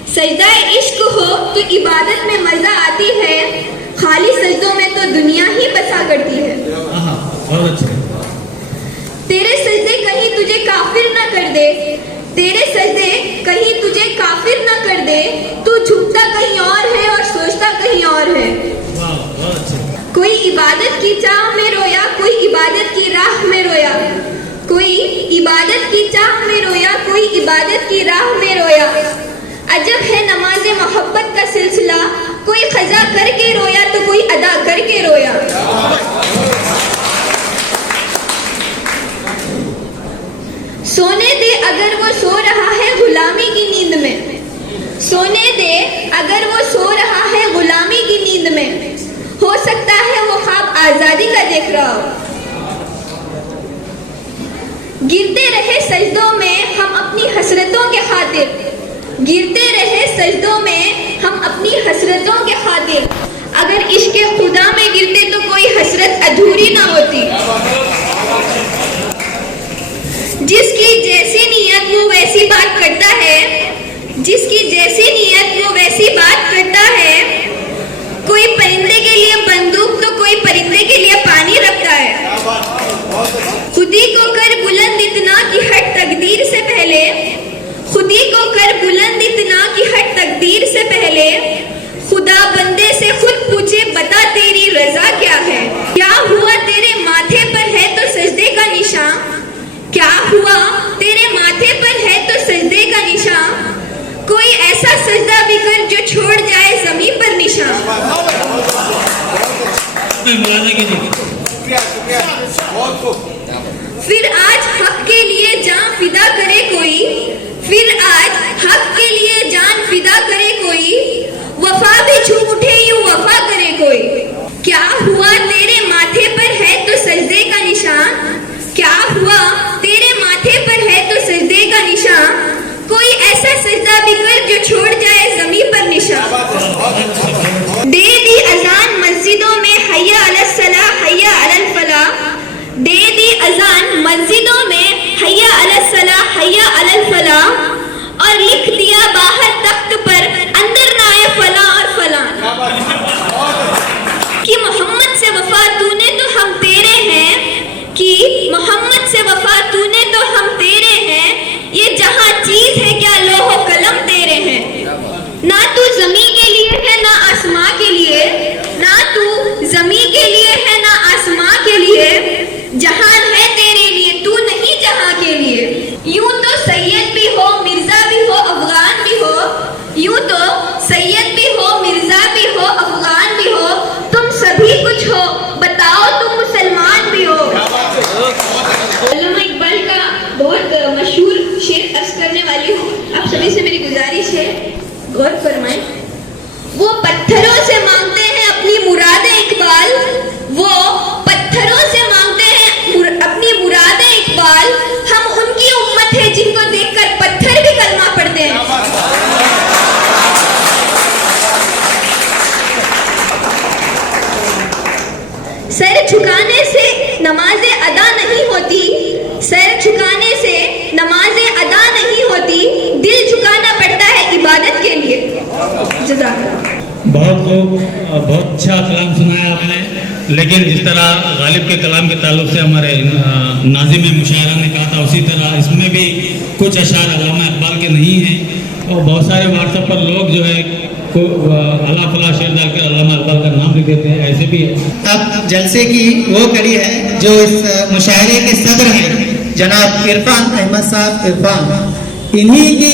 सजदाए इश्क हो तो इबादत में मजा आती है, खाली सजदों में तो दुनिया ही बसा करती है। बहुत अच्छा। तेरे सजदे कहीं तुझे काफिर ना कर दे, तेरे सजदे कहीं तुझे काफिर ना कर दे, तू झुकता कहीं और है और सोचता कहीं और है। कोई इबादत की चाह में रोया, कोई इबादत की राह में रोया, कोई इबादत की चाह में रोया, कोई इबादत की राह में रोया। अजब है नमाज मोहब्बत का सिलसिला, कोई खजा करके रोया तो कोई अदा करके रोया। सोने दे अगर वो सो रहा है गुलामी की नींद में, सोने दे अगर वो सो रहा है गुलामी की नींद में, हो सकता है वो ख्वाब आजादी का देख रहा हो। गिरते रहे सजदों में हम अपनी हसरतों के खातिर, गिरते रहे सजदों में हम अपनी हसरतों के खातिर। अगर इश्क खुदा में गिरते तो कोई हसरत अधूरी ना होती। जिसकी जैसी नीयत वो वैसी बात करता है, जिसकी जैसी नीयत वो वैसी बात करता है। कोई परिंदे के लिए बंदूक तो कोई परिंदे के लिए पानी रखता है। खुदी को कर बुलंद इतना कि हर तकदीर से पहले, खुदी को कर बुलंद इतना कि हर तकदीर से पहले, खुदा बंदे से खुद पूछे बता तेरी रजा क्या है। क्या हुआ तेरे माथे पर है तो सजदे का निशान, क्या हुआ तेरे माथे पर है तो सजदे का निशान। कोई ऐसा सजदा भी कर जो छोड़ जाए जमीन पर निशान। फिर आज हक के लिए जान फिदा करे कोई, फिर आज हक के लिए जान फिदा करे कोई, वफा भी झूम उठे यूं वफा करे कोई। क्या हुआ तेरे माथे पर है तो सजदे का निशान, क्या हुआ तेरे माथे पर है तो सजदे का निशान। कोई ऐसा सजदा भी कर जो छोड़ जाए जमीन पर निशान। दे दी अजान मस्जिदों में हय्या अलस सलाह हय्या अलल फलाह, दे दी अजान मस्जिदों में हय्या अलस सलाह हय्या अलल फलाह, और लिख दिया बाहर तख्त पर अंदर नाए फला और फला। कि मोहम्मद से वफा तूने तो हम तेरे हैं, कि मोहम्मद से वफा तूने तो हम तेरे हैं। ये जहां चीज है क्या लोहो कलम तेरे हैं। ना तू जमी के लिए है ना आसमां के लिए, ना तू जमी के लिए है ना आसमां के लिए। जहान है तेरे लिए तू नहीं जहां के लिए। यूं तो सैयद भी हो मिर्जा भी हो अफगान भी हो, यूं तो सैयद भी हो मिर्जा भी हो अफगान भी हो। तुम सभी कुछ हो बताओ तुम मुसलमान भी हो। अल्लामा इकबाल का बहुत मशहूर शेर अर्ज करने वाली हूँ, आप सभी से मेरी गुजारिश है, गौर फरमाएं। वो पत्थरों से मांगते हैं अपनी मुरादें इकबाल, वो पत्थरों से मांगते हैं नमाजें अदा नहीं होती, सर झुकाने से नमाजें अदा नहीं होती, दिल झुकाना पड़ता है इबादत के लिए। जज़ाकल्लाह। बहुत अच्छा कलाम सुनाया आपने, लेकिन जिस तरह गालिब के कलाम के ताल्लुक से हमारे नाज़िम मुशायरा ने कहा था, उसी तरह इसमें भी कुछ अशार अल्लामा इकबाल के नहीं हैं, और बहुत सारे व्हाट्सएप पर लोग जो है को अल्लाह फला शेर डालकर अल्लामा इकबाल का नाम लिख देते हैं, ऐसे भी है। अब जलसे की वो कड़ी है जो इस मुशायरे के सदर हैं जनाब इरफान अहमद साहब इरफान, इन्हीं के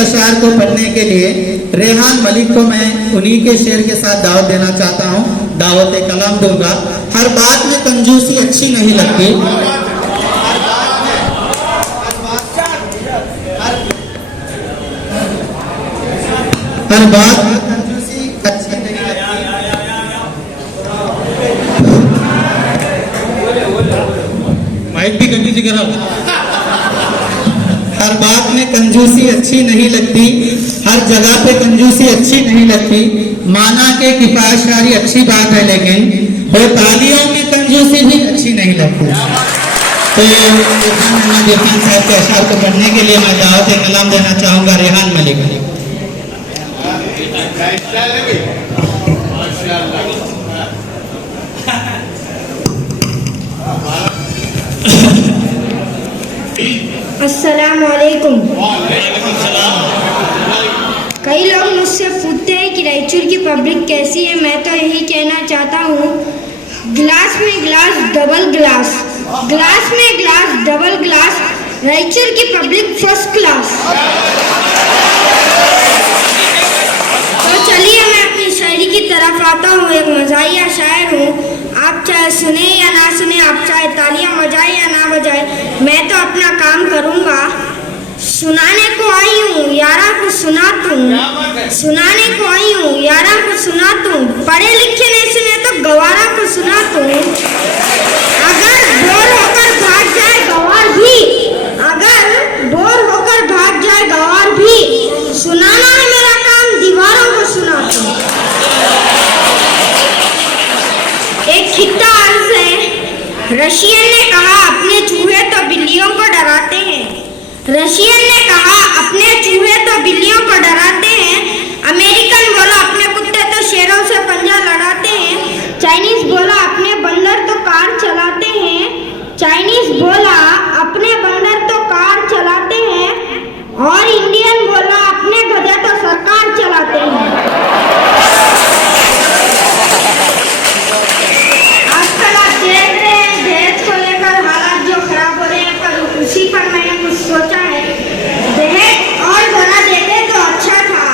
अशार को पढ़ने के लिए रेहान मलिक को मैं उन्हीं के शेर के साथ दावत देना चाहता हूँ, दावत कलाम दूंगा। हर बात में कंजूसी अच्छी नहीं लगती, हर बात में कंजूसी अच्छी नहीं लगती, माइक भी कंजूसी करा। हर बात में कंजूसी अच्छी नहीं लगती, हर जगह पे कंजूसी अच्छी नहीं लगती, माना के किफायतशारी अच्छी बात है, लेकिन तालियों में कंजूसी भी अच्छी नहीं लगती। तो इरफान साहब के अशार को पढ़ने के लिए मैं दावत कलाम देना चाहूँगा रेहान मलिक। अस्सलाम वालेकुम। कई लोग मुझसे पूछते हैं कि रायचूर की पब्लिक कैसी है। मैं तो यही कहना चाहता हूँ, ग्लास में ग्लास डबल ग्लास, ग्लास में ग्लास डबल ग्लास, रायचूर की पब्लिक फर्स्ट क्लास। तो चलिए मैं अपनी शायरी की तरफ आता हूँ। एक मज़ाहिया शायर हूँ, आप चाहे सुने या ना सुने, आप चाहे तालियां बजाए या ना बजाए, मैं तो अपना काम करूँगा। सुनाने को आई हूँ यारा को सुना दूँ, सुनाने को आई हूँ यारा को सुना दूँ, पढ़े लिखे नहीं सुने तो गवारा को सुना दूँ। अगर बोर होकर भाग जाए गवार भी, अगर बोर होकर भाग जाए गवार भी, सुनाना है मेरा काम, दीवारों को सुना दूँ। एक खित्ता अर्ज है, रशियन ने कहा अपने चूहे तो बिल्लियों को डराते हैं, रशियन ने कहा अपने चूहे तो बिल्लियों को डराते हैं, अमेरिकन बोला अपने कुत्ते तो शेरों से पंजा लड़ाते हैं, चाइनीज बोला अपने बंदर तो कार चलाते हैं, चाइनीज बोला अपने बंदर तो कार चलाते हैं, और इंडियन बोला अपने गधे तो सरकार चलाते हैं। आजकल आप देख रहे हैं दहेज को लेकर हालात जो खराब हो रहे हैं, पर उसी पर मैंने कुछ सोचा है। दहेज और जरा देते तो अच्छा था,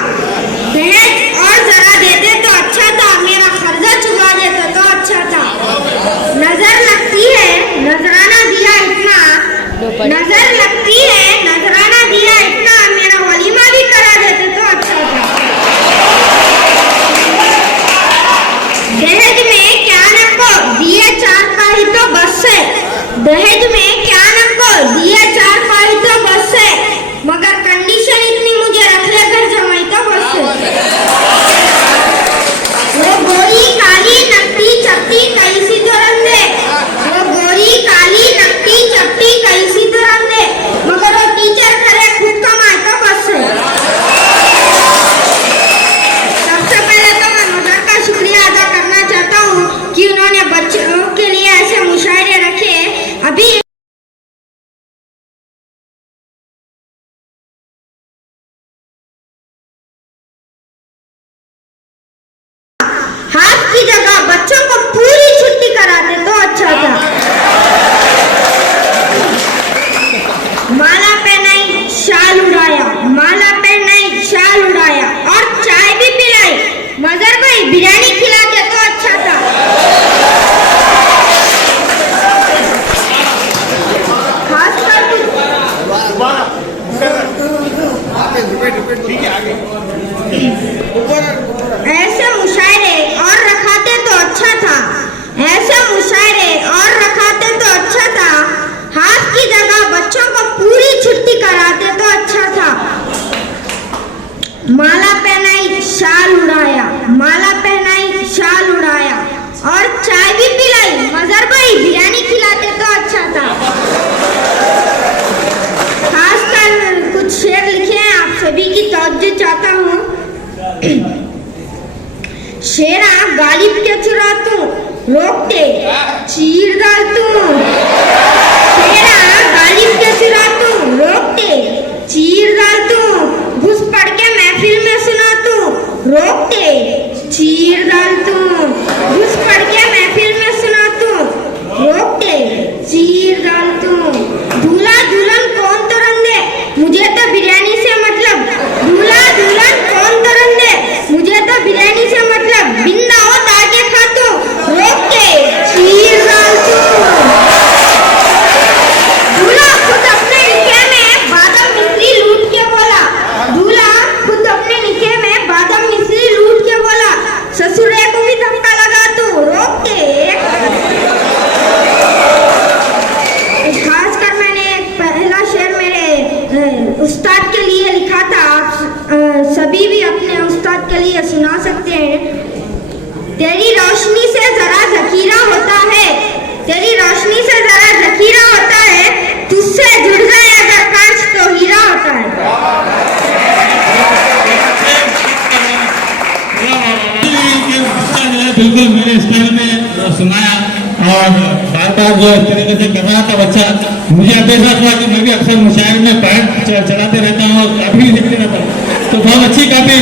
बार बार जो इस तरीके से कर रहा था बच्चा, मुझे अब एहसास हुआ कि मैं भी अक्सर मुशायरे में पैर चढ़ाते रहता हूँ और काफी लिखते रहता हूँ। तो बहुत अच्छी कापी,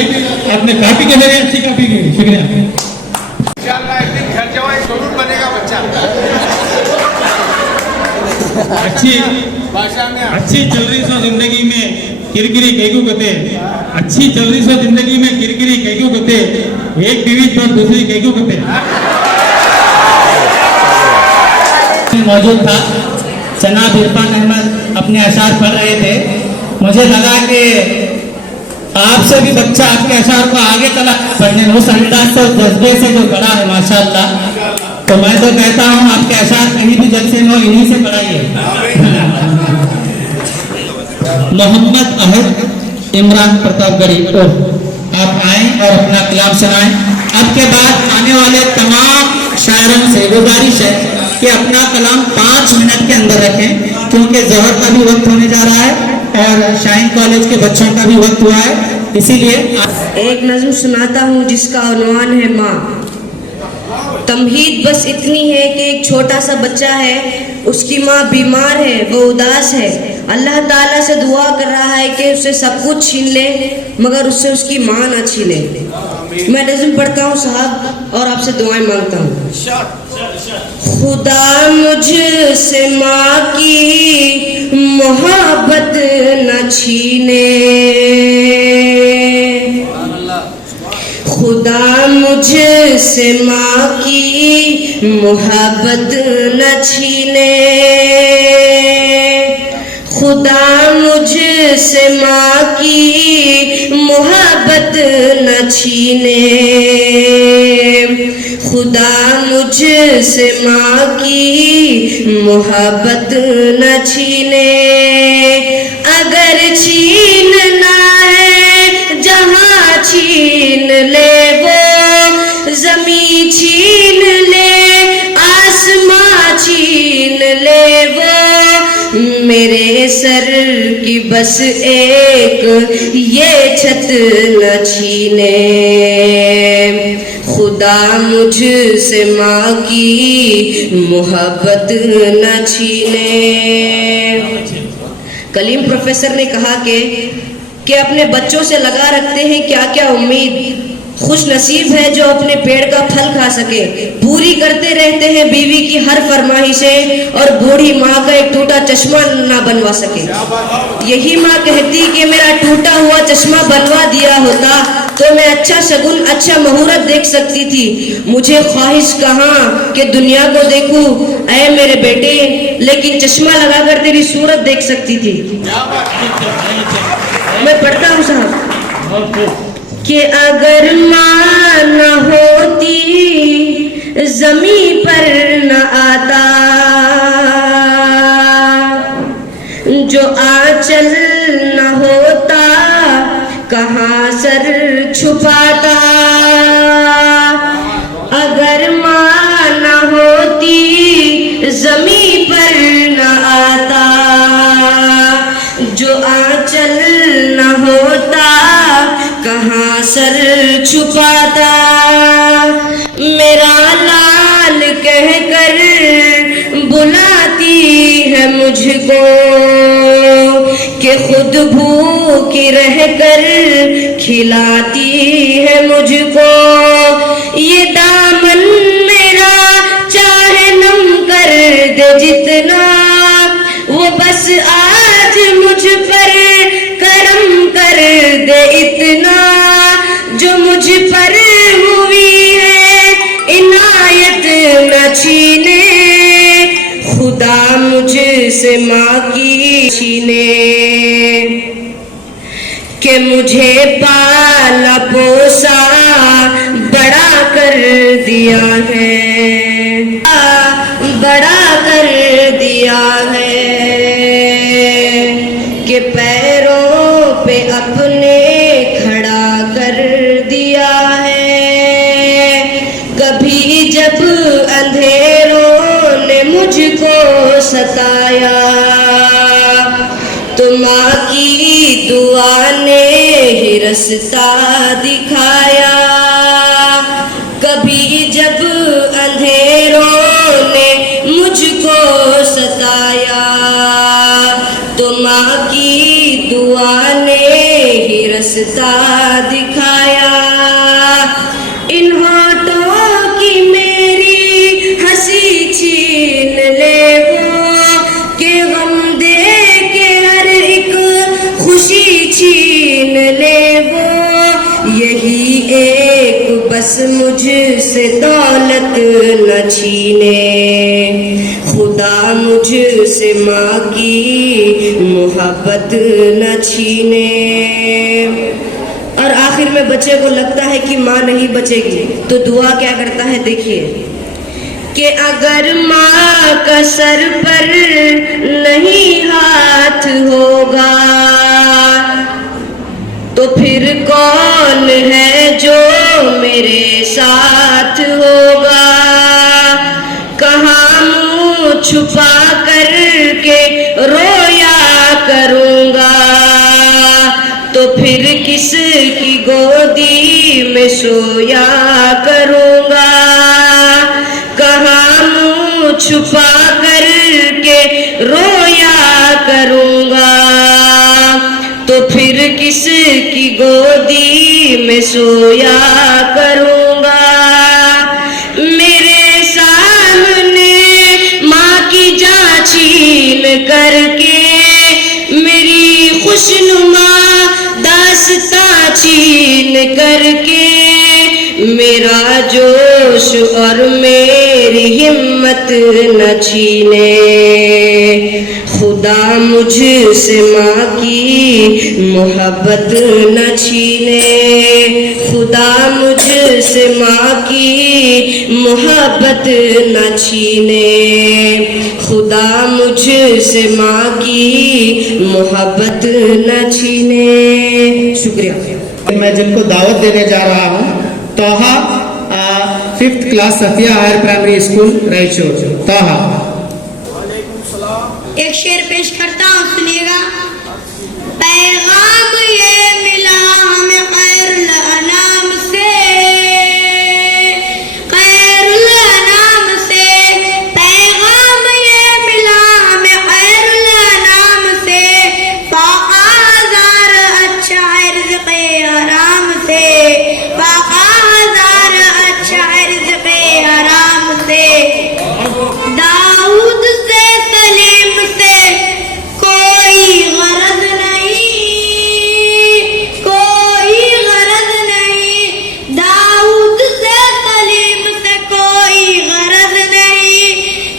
आपने कापी के जरिए अच्छी कापी की, शुक्रिया। एक दिन घर जाओ, जरूर बनेगा बच्चा। अच्छी चल रही सो जिंदगी में किरकिरी कई को कहते, अच्छी चल रही सो जिंदगी में किरकिरी कई को कहते, एक बीवी तो दूसरी कई को कहते। मौजूद था, जनाब इरफान अहमद अपने अशार पढ़ रहे थे। मुझे लगा कि आपसे भी बच्चा आपके अशार को आगे चला पढ़ने में, उस अंदाज से, जज्बे से जो पढ़ा है माशाअल्लाह। तो मैं तो कहता हूँ आपके अशार कहीं भी जलसे में हो, इन्हीं से पढ़ाइए। मोहम्मद अहद इमरान प्रतापगढ़ी, तो आप आए और अपना कलाम सुनाएं। अब के बाद आने वाले तमाम शायरों से गुजारिश है कि अपना कलाम 5 मिनट के अंदर रखें, क्योंकि ज़ोहर का भी वक्त होने जा रहा है और शाहीन कॉलेज के बच्चों का भी वक्त हुआ है, इसीलिए एक नज़्म सुनाता हूँ जिसका उन्वान है माँ। तमहीद बस इतनी है कि एक छोटा सा बच्चा है, उसकी माँ बीमार है, वो उदास है। अल्लाह ताला से दुआ कर रहा है कि उसे सब कुछ छीन ले, मगर उससे उसकी माँ ना छीने। मैं नज़्म पढ़ता हूँ साहब और आपसे दुआएं मांगता हूँ। खुदा मुझसे माँ की मोहब्बत न छीने, खुदा मुझसे माँ की मोहब्बत न छीने, खुदा मुझसे माँ की मोहब्बत न छीने, खुदा मुझसे माँ की मोहब्बत न छीने। अगर छीनना है जहाँ छीन ले वो, जमी छीन ले, आसमां छीन ले वो, मेरे सर की बस एक ये छत न छीने। खुदा मुझसे माँ की मोहब्बत न छीने। कलीम प्रोफेसर ने कहा कि अपने बच्चों से लगा रखते हैं क्या क्या उम्मीद, खुश नसीब है जो अपने पेड़ का फल खा सके, पूरी करते रहते हैं बीवी की हर फरमाइशें और बूढ़ी माँ का एक टूटा चश्मा ना बनवा सके। यही माँ कहती कि मेरा टूटा हुआ चश्मा बनवा दिया होता तो मैं अच्छा शगुन, अच्छा मुहूर्त देख सकती थी। मुझे ख्वाहिश कहाँ कि दुनिया को देखूं ऐ मेरे बेटे, लेकिन चश्मा लगाकर तेरी सूरत देख सकती थी। मैं पढ़ता हूँ साहब कि अगर माँ न होती जमी पर न आता, जो आंचल न होता कहाँ सर छुपाता। अगर माँ न होती जमी पर न आता, जो आंचल न होता कहाँ सर छुपाता। मेरा लाल कहकर बुलाती है मुझको कि खुद भूखी रहकर खिलाती है मुझको। ये दामन मेरा चाहे नम कर दे जितना, वो बस आज मुझ पर करम कर दे इतना। जो मुझ पर हुई है इनायत न छीने, खुदा मुझसे माँ की छीने। कि मुझे पाला पोसा बड़ा कर दिया है, बड़ा कर दिया है। कि पैरों पे अपने खड़ा कर दिया है। कभी जब अंधेरों ने मुझको सताया, तो माँ की दुआ ने ही रास्ता दिखाया। कभी जब अंधेरों ने मुझको सताया, तो माँ की दुआ ने ही रास्ता दिखाया। इन होठों की मेरी हंसी छीन ले वो, के गम दे के हर एक खुशी छीन ले वो। यही एक बस मुझसे दौलत न छीने, खुदा मुझसे माँ की मोहब्बत न छीने। और आखिर में बच्चे को लगता है कि माँ नहीं बचेगी, तो दुआ क्या करता है देखिए, कि अगर माँ का सर पर नहीं हाथ होगा, तो फिर कौन है जो मेरे साथ होगा। कहाँ मुँह छुपा करके रोया करूँगा, तो फिर किसकी गोदी में सोया करूँगा। कहाँ मुँह छुपा करके रोया करूँगा, तो फिर किसकी गोदी में सोया करूँगा। मेरे सामने माँ की जान छीन करके, मेरी खुशनुमा दास्तां छीन करके, मेरा जोश और मेरी हिम्मत न छीने। खुदा मुझसे माँ की मोहब्बत न छीने, खुदा मुझसे माँ की मोहब्बत न छीने, खुदा मुझसे माँ की मोहब्बत न छीने। शुक्रिया। मैं जिनको दावत देने जा रहा हूँ, Toha 5th class Safiya higher primary school Raichur. Toha एक शेर पेश करता हूँ, सुनिएगा। पैगाम ये मिला हमें खैरुल अनाम से, खैरुल अनाम से। पैगाम ये मिला हमें खैरुल अनाम से, फाका हजार अच्छा रिज़्क़े हराम से, फाका हजार अच्छा रिज़्क़े हराम से। दाऊद से सलीम से कोई गरज नहीं, कोई गरज नहीं। दाऊद से सलीम से कोई गरज नहीं।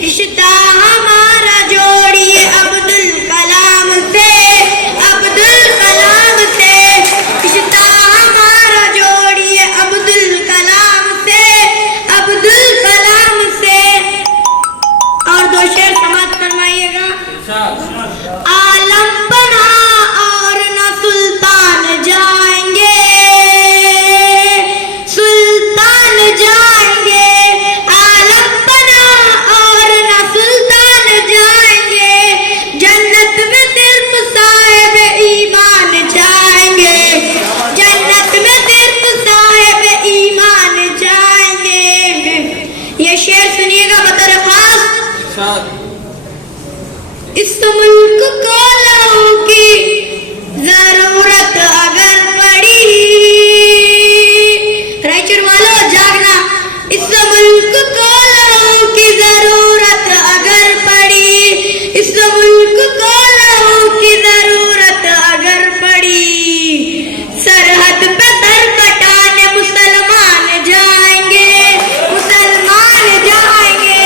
रिश्ता हमारा जोड़िए अब्दुल कलाम से, अब्दुल कलाम से। रिश्ता हमारा जोड़िए अब्दुल कलाम से, अब्दुल कलाम से। और दो शेर समाप्त फरमाइएगा। आलम बना और न सुल्तान जाएंगे, सुल्तान जाएंगे। आलम बना और न सुल्तान जाएंगे, जन्नत में सिर्फ साहिब ईमान जाएंगे, जन्नत में सिर्फ साहिब ईमान जाएंगे। ये शेर सुनिएगा बतौर खास। इस मुल्क को लहू की जरूरत अगर पड़ी, रायचूर वालों जागना। इस मुल्क को लहू की जरूरत अगर पड़ी, इस मुल्क को लहू की जरूरत अगर पड़ी, सरहद पे सर कटाने मुसलमान जाएंगे, मुसलमान जाएंगे।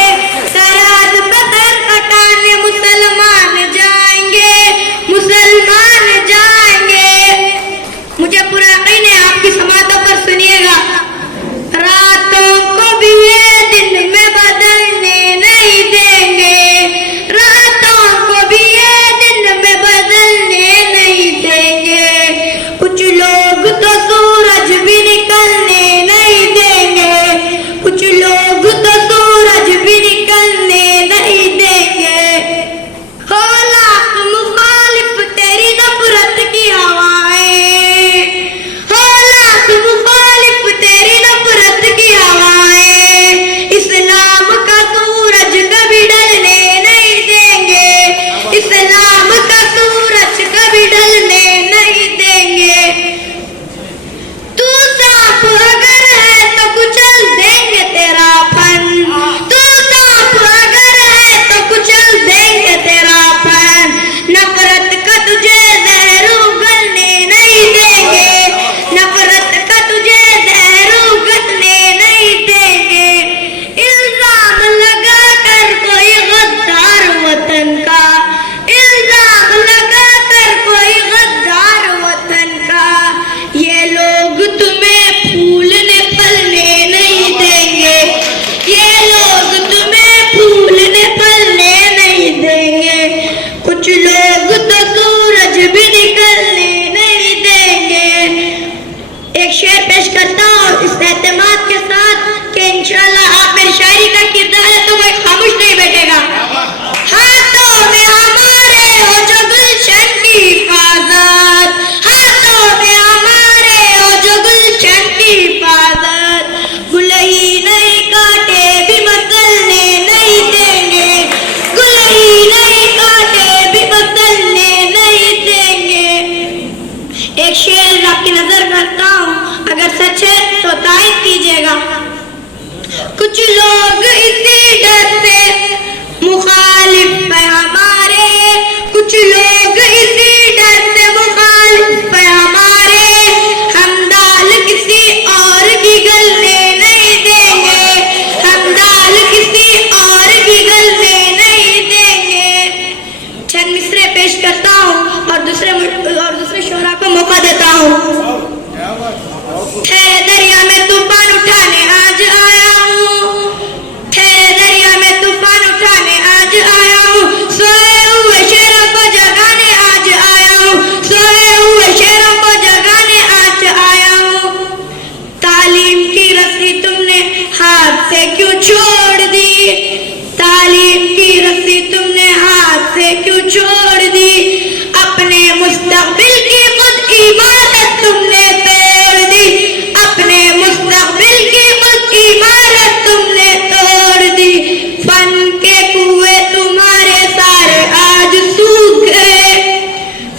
सरहद पे सर कटाने मुसलमान जाएंगे, मुसलमान जाएंगे। आसे क्यों छोड़ दी, अपने मुस्तकबिल की खुद इमारत तुमने तोड़ दी, अपने मुस्तकबिल की खुद इमारत तुमने तोड़ दी। फन के कुएं तुम्हारे सारे आज सूख गए,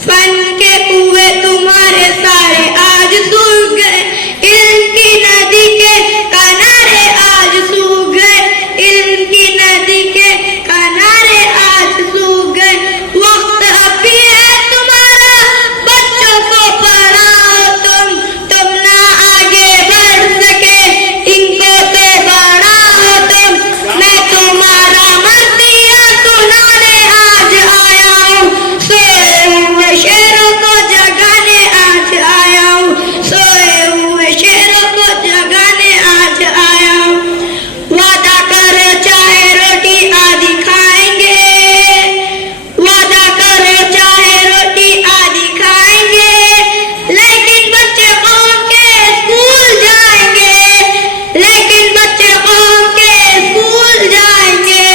फन के कुएं तुम्हारे सारे आज सूख गए, इल्म की नदी के किनारे आज सूख गए, इल्म की नदी के किनारे आज सूख गए। वक्त अभी है तुम्हारा, बच्चों को पढ़ाओ तुम ना आगे बढ़ सके, इनको तो बढ़ाओ तुम। मैं तुम्हारा मर्तिया सुनाने आज आया हूँ, सोए हुए शेरों को जगाने आज आया हूँ, सोए हुए शेरों को जगाने आज आया हूँ। वादा करो चाहे रोटी आधी खाएंगे, वादा करो चाहे रोटी आधी खाएंगे, लेकिन बच्चे कौम के स्कूल जाएंगे, लेकिन बच्चे कौम के स्कूल जाएंगे।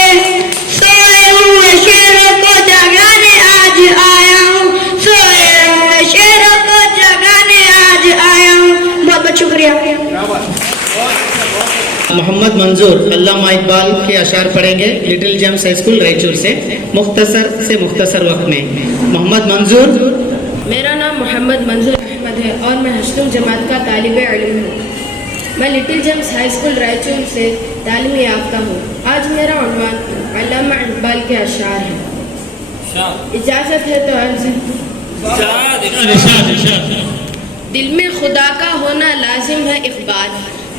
सोए हुए शेरों को जगाने आज आया हूँ, सोए हुए शेरों को जगाने आज आया हूँ। बहुत बहुत शुक्रिया। मोहम्मद मंजूर अल्लामा इकबाल के अशार पढ़ेंगे little James high school Raichur से मुख्तसर वक्त में। मोहम्मद मंजूर। मेरा नाम मोहम्मद मंजूर अहमद है और मैं हश्तम जमात का तालिब इल्म हूँ। मैं little James high school Raichur से तालीम याफ्ता हूँ। आज मेरा उन्वान अल्लामा इकबाल के अशार है। इजाज़त है तो अर्ज़ है। दिल में खुदा का होना लाजिम है इकबाल,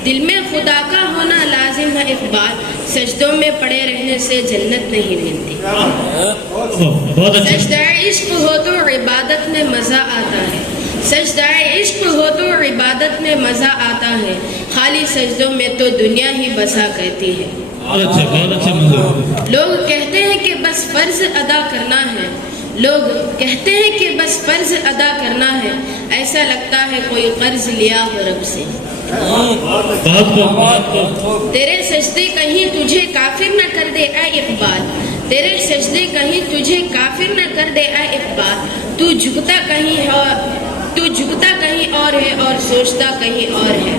दिल में खुदा का होना लाजिम है इकबाल, सजदों में पड़े रहने से जन्नत नहीं मिलती। सजदाए इश्क हो तो इबादत में मज़ा आता है, सजदाए इश्क हो तो इबादत में मज़ा आता है, खाली सजदों में तो दुनिया ही बसा करती है। लोग कहते हैं कि बस फर्ज अदा करना है, लोग कहते हैं कि बस फर्ज अदा करना है, ऐसा लगता है कोई कर्ज लिया हो रब से। तेरे सजदे कहीं तुझे काफिर न कर दे ऐ इकबाल, तेरे सजदे कहीं तुझे काफिर न कर दे ऐ इकबाल, तू झुकता कहीं और है और सोचता कहीं और है।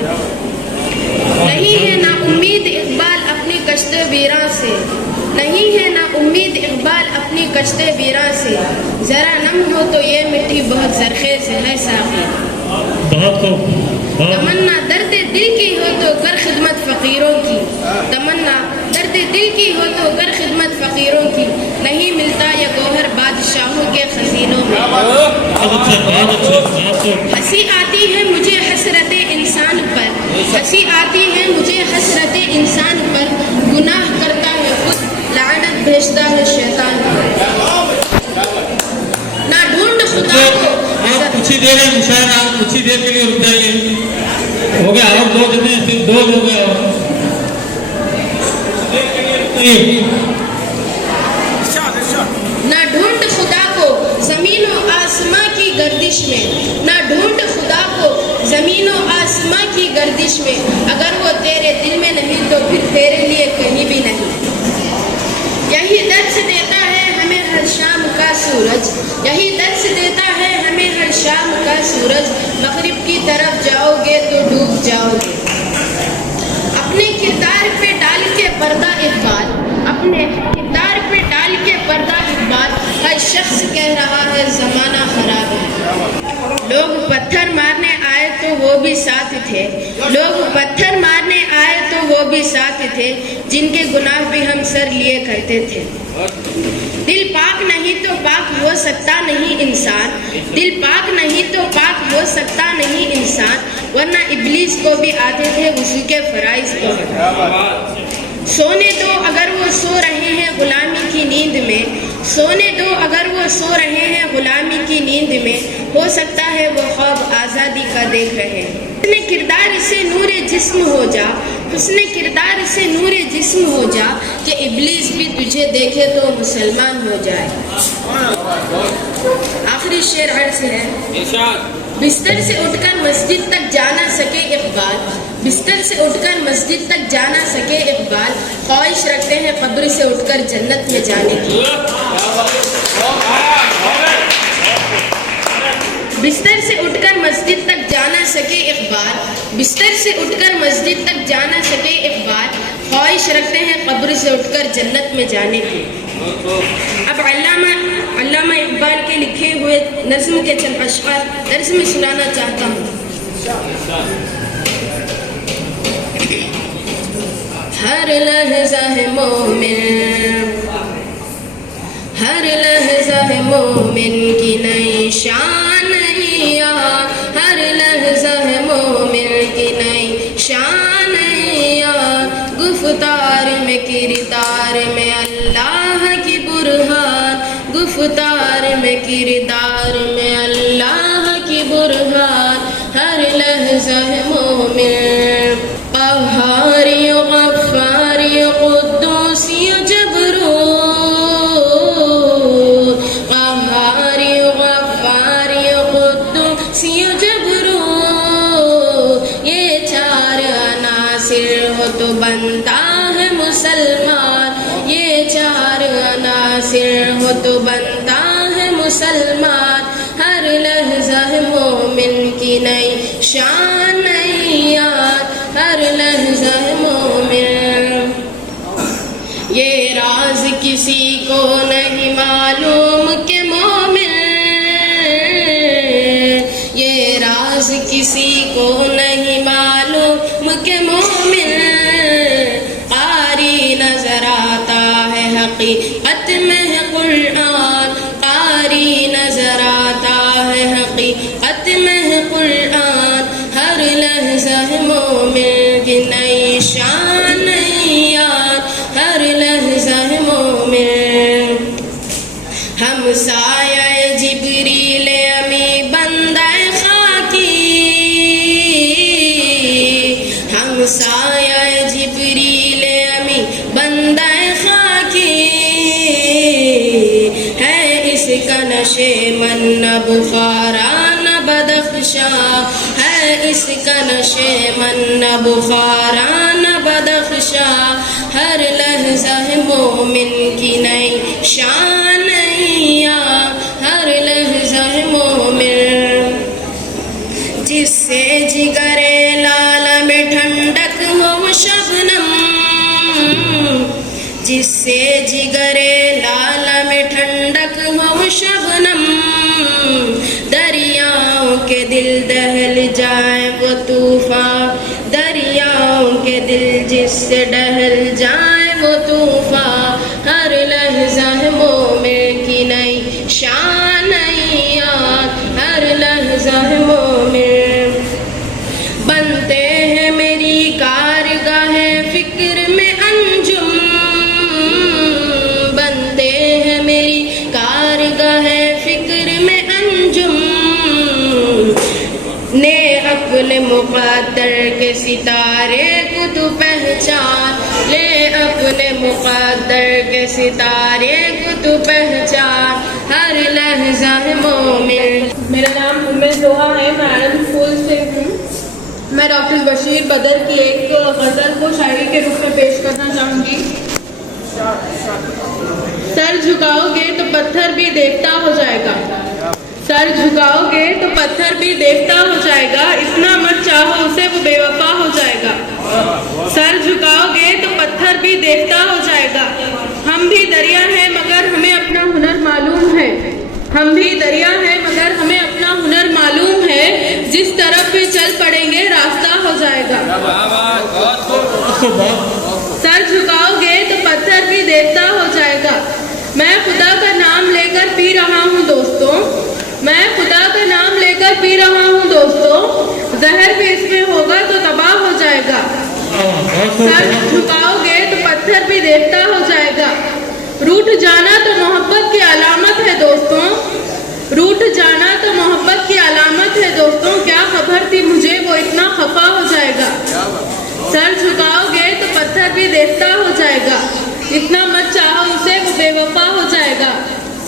नहीं है ना उम्मीद इकबाल अपनी कश्ते वीरां से, नहीं है ना उम्मीद इकबाल अपनी कश्ते वीरां से, जरा नम हो तो ये मिट्टी बहुत जरखे से है साफ़ी। तमन्ना दर्द दिल की हो तो कर खिदमत फकीरों की, तमन्ना दर्द दिल की हो तो कर खिदमत फकीरों की, नहीं मिलता ये गौहर बादशाहों के खजीनों में। हंसी आती है मुझे हसरत इंसान पर, हंसी आती है मुझे हसरत इंसान पर, गुनाह करता है खुद लानत भेजता है शैतान पर। ना ढूंढ खुदा को। कुछ ही देर है मुशायरा, कुछ ही देर के लिए रुक जाइए। हो गया और दो जने, सिर्फ दो हो गए और ना ढूंढ खुदा को जमीन और आसमां की गर्दिश में, ना ढूंढ खुदा को जमीन और आसमां की गर्दिश में, अगर वो तेरे दिल में नहीं तो फिर तेरे लिए कहीं भी नहीं। यही दर्द देता है हमें हर शाम का सूरज, यही दर्द देता है हमें हर शाम का सूरज, मगरिब की तरफ जाओगे तो डूब जाओगे। अपने किरदार पे डाल के पर्दा इकबाल, अपने किरदार पे डाल के पर्दा इकबाल, हर शख्स कह रहा है जमाना खराब है। लोग पत्थर मारने आए तो वो भी साथ थे, लोग पत्थर मारने आए तो वो भी साथ थे, जिनके गुनाह भी हम सर लिए करते थे। दिल पाक नहीं तो पाक हो सकता नहीं इंसान, दिल पाक नहीं तो पाक हो सकता नहीं इंसान, वरना इब्लीस को भी आते थे उसी के फराइज को। सोने दो अगर वो सो रहे हैं गुलामी की नींद में, सोने दो अगर वो सो रहे हैं गुलामी की नींद में, हो सकता है वो ख्वाब आज़ादी का देख रहे हैं। उसने किरदार से नूरे जिस्म हो जा, उसने किरदार से नूरे जिस्म हो जा, कि इब्लीस भी तुझे देखे तो मुसलमान हो जाए। आखिरी शेर अर्ज़ है। बिस्तर से उठकर मस्जिद तक जा ना सके इकबाल, बिस्तर से उठकर मस्जिद तक जा ना सके इकबाल, ख्वाहिश रखते हैं कब्र से उठकर जन्नत में जाने की। बिस्तर से उठकर मस्जिद तक जा न सके एक बार, ख्वाहिश रखते हैं कब्र से उठकर जन्नत में जाने की। अब अल्लामा इकबाल के लिखे हुए नज़्म के चंद अशआर दर्स में सुनाना चाहता हूँ। हर लहज़ा है मोमिन, हर लहज़ा है मोमिन की नई शान यार, हर लहज़ा है मोमिन की नई शान यार, गुफ्तार में किरदार में अल्लाह की बुरहान, गुफ्तार में किरदार में अल्लाह की बुरहान, हर लहज़ा है मोमिन। क़हारी ग़फ़्फ़ारी क़ुद्दूसी जबरूत, क़हारी ग़फ़्फ़ारी क़ुद्दूसी जबरूत, ये चार अनासिर हो तो बनता है मुसलमान, ये चार अनासिर हो तो बनता है मुसलमान, हर लहज़ा है मोमिन की नई शान यार, हर लहज़ा है मोमिन। ये राज किसी को नहीं मालूम के मोमिन, ये राज किसी को नहीं मालूम के मोमिन, कारी नजर आता है हकीकत में है कुरान, कारी नजर आता है हकीकत में है कुरान, हर लहज़ा है मोमिन की नई शान यार, हर लहज़ा है मोमिन। हम साया जिब्रील अमी बंदाए खाकी, हम साया जिब्रील अमी बंदाए खाकी, है इसका नशे मन न बुखारा न बदख्शा, है इसका नशे मन न बुखारा न बदख्शा, हर लहज़ा है मोमिन की नई शान यार, हर लहज़ा है मोमिन। जिससे जिगरे लाला में ठंडक हो शबनम, जिससे जिगरे लाला में ठंडक हो शबनम, दरियाओं के दिल दहल जाए वो तूफान, दरियाओं के दिल जिससे डहल जाए वो तूफान, हर लहज़ा है मोमिन की नई शान यार, हर लहज़ा है मोमिन। बनते हैं मेरी कारगाहे फिक्र में अंजुम, बनते हैं मेरी कारगाहे फिक्र में अंजुम, ने अपने मुक़द्दर के सितारे को तू पहचान, ले अपने मुक़द्दर के सितारे को तू पहचान, हर लहज़ा है मोमिन। मेरा नाम उम्मे जोहा है, मैं आनंद स्कूल से हूँ। मैं डॉक्टर बशीर बदर की एक गज़ल को शायरी के रूप में पेश करना चाहूँगी। सर झुकाओगे तो पत्थर भी देवता हो जाएगा, सर झुकाओगे तो पत्थर भी देवता हो जाएगा, इतना मत चाहो उसे वो बेवफा हो जाएगा। सर झुकाओगे तो पत्थर भी देवता हो जाएगा, हम भी दरिया हैं मगर हमें अपना हुनर मालूम है, हम भी दरिया हैं मगर हमें अपना हुनर मालूम है, जिस तरफ भी चल पड़ेंगे रास्ता हो जाएगा। सर झुकाओगे तो पत्थर भी देवता हो जाएगा, मैं खुदा का नाम लेकर पी रहा हूँ दोस्तों, मैं खुदा का नाम लेकर पी रहा हूँ दोस्तों, जहर भी इसमें होगा तो तबाह हो जाएगा। सर झुकाओगे तो पत्थर भी देवता हो जाएगा, रूठ जाना तो मोहब्बत की अलामत है दोस्तों, रूठ जाना तो मोहब्बत की अलामत है दोस्तों, क्या खबर थी मुझे वो इतना खफा हो जाएगा। सर झुकाओगे तो पत्थर भी देवता हो जाएगा, इतना मत चाहो उसे वो बेवफा हो जाएगा।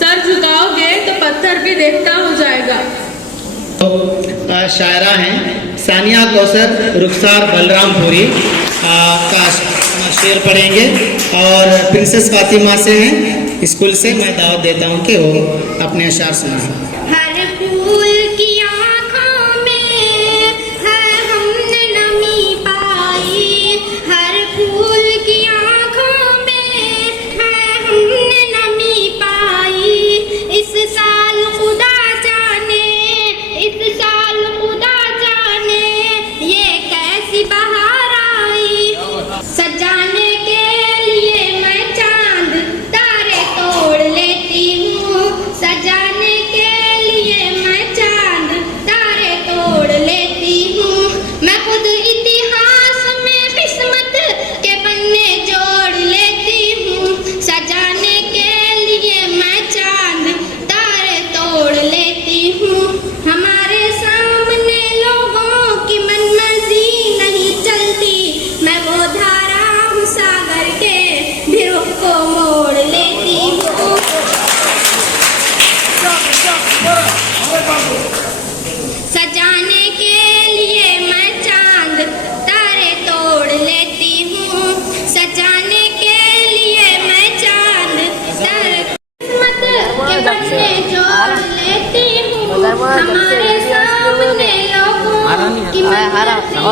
सर झुकाओगे तो पत्थर भी देवता हो जाएगा। शायरा हैं सानिया कौसर रुखसार बलरामपुरी का शेर पढ़ेंगे, और प्रिंसेस फातिमा से हैं स्कूल से, मैं दावत देता हूं कि वो अपने अशार सुनाएं। हर फूल की आँखों में है हमने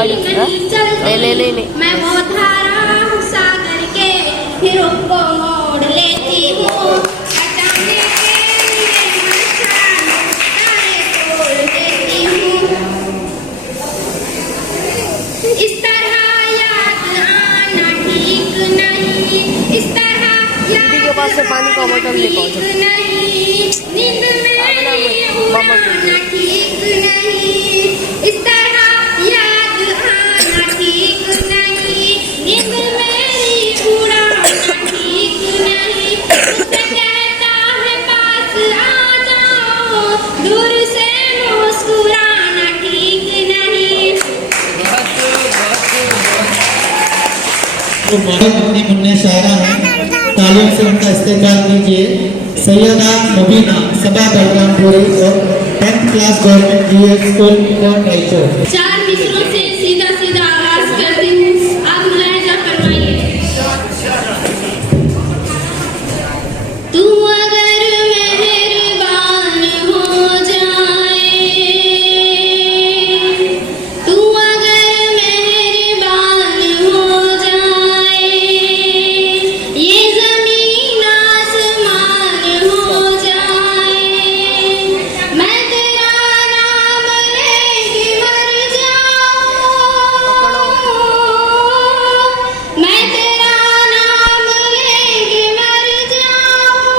मैं वो धारा हूँ सागर के फिर उसको मोड़ लेती हूँ बचाने के लिए तारे तोड़ देती हूँ इस तरह याद आना ठीक नहीं इस तरह दीदी के पास से पानी का बोतल लेकर आओ। ठीक नहीं नींद मेरी उड़ाना ठीक नहीं इस तरह याद आना ठीक नहीं नींद मेरी उड़ाना ठीक नहीं मुझसे कहता है पास आ जाओ दूर से मुस्कुराना ठीक नहीं तो बहुत अपनी मुन्ने शायरा हैं तालीम से उनका इस्तेमाल कीजिए सैयदा मुबीना सबा बलरामपुरी और 10th class government GS school Raichur. 4 मिसरों से सीधा सीधा आगाज करती हूँ आप मुलाहिजा फरमाइए तू अगर मेहरबान हो जाए तू अगर मेहरबान हो जाए ये जमीन आसमान हो जाए मैं तेरा नाम लेके मर जाऊं मैं तेरा नाम लेके मर जाऊं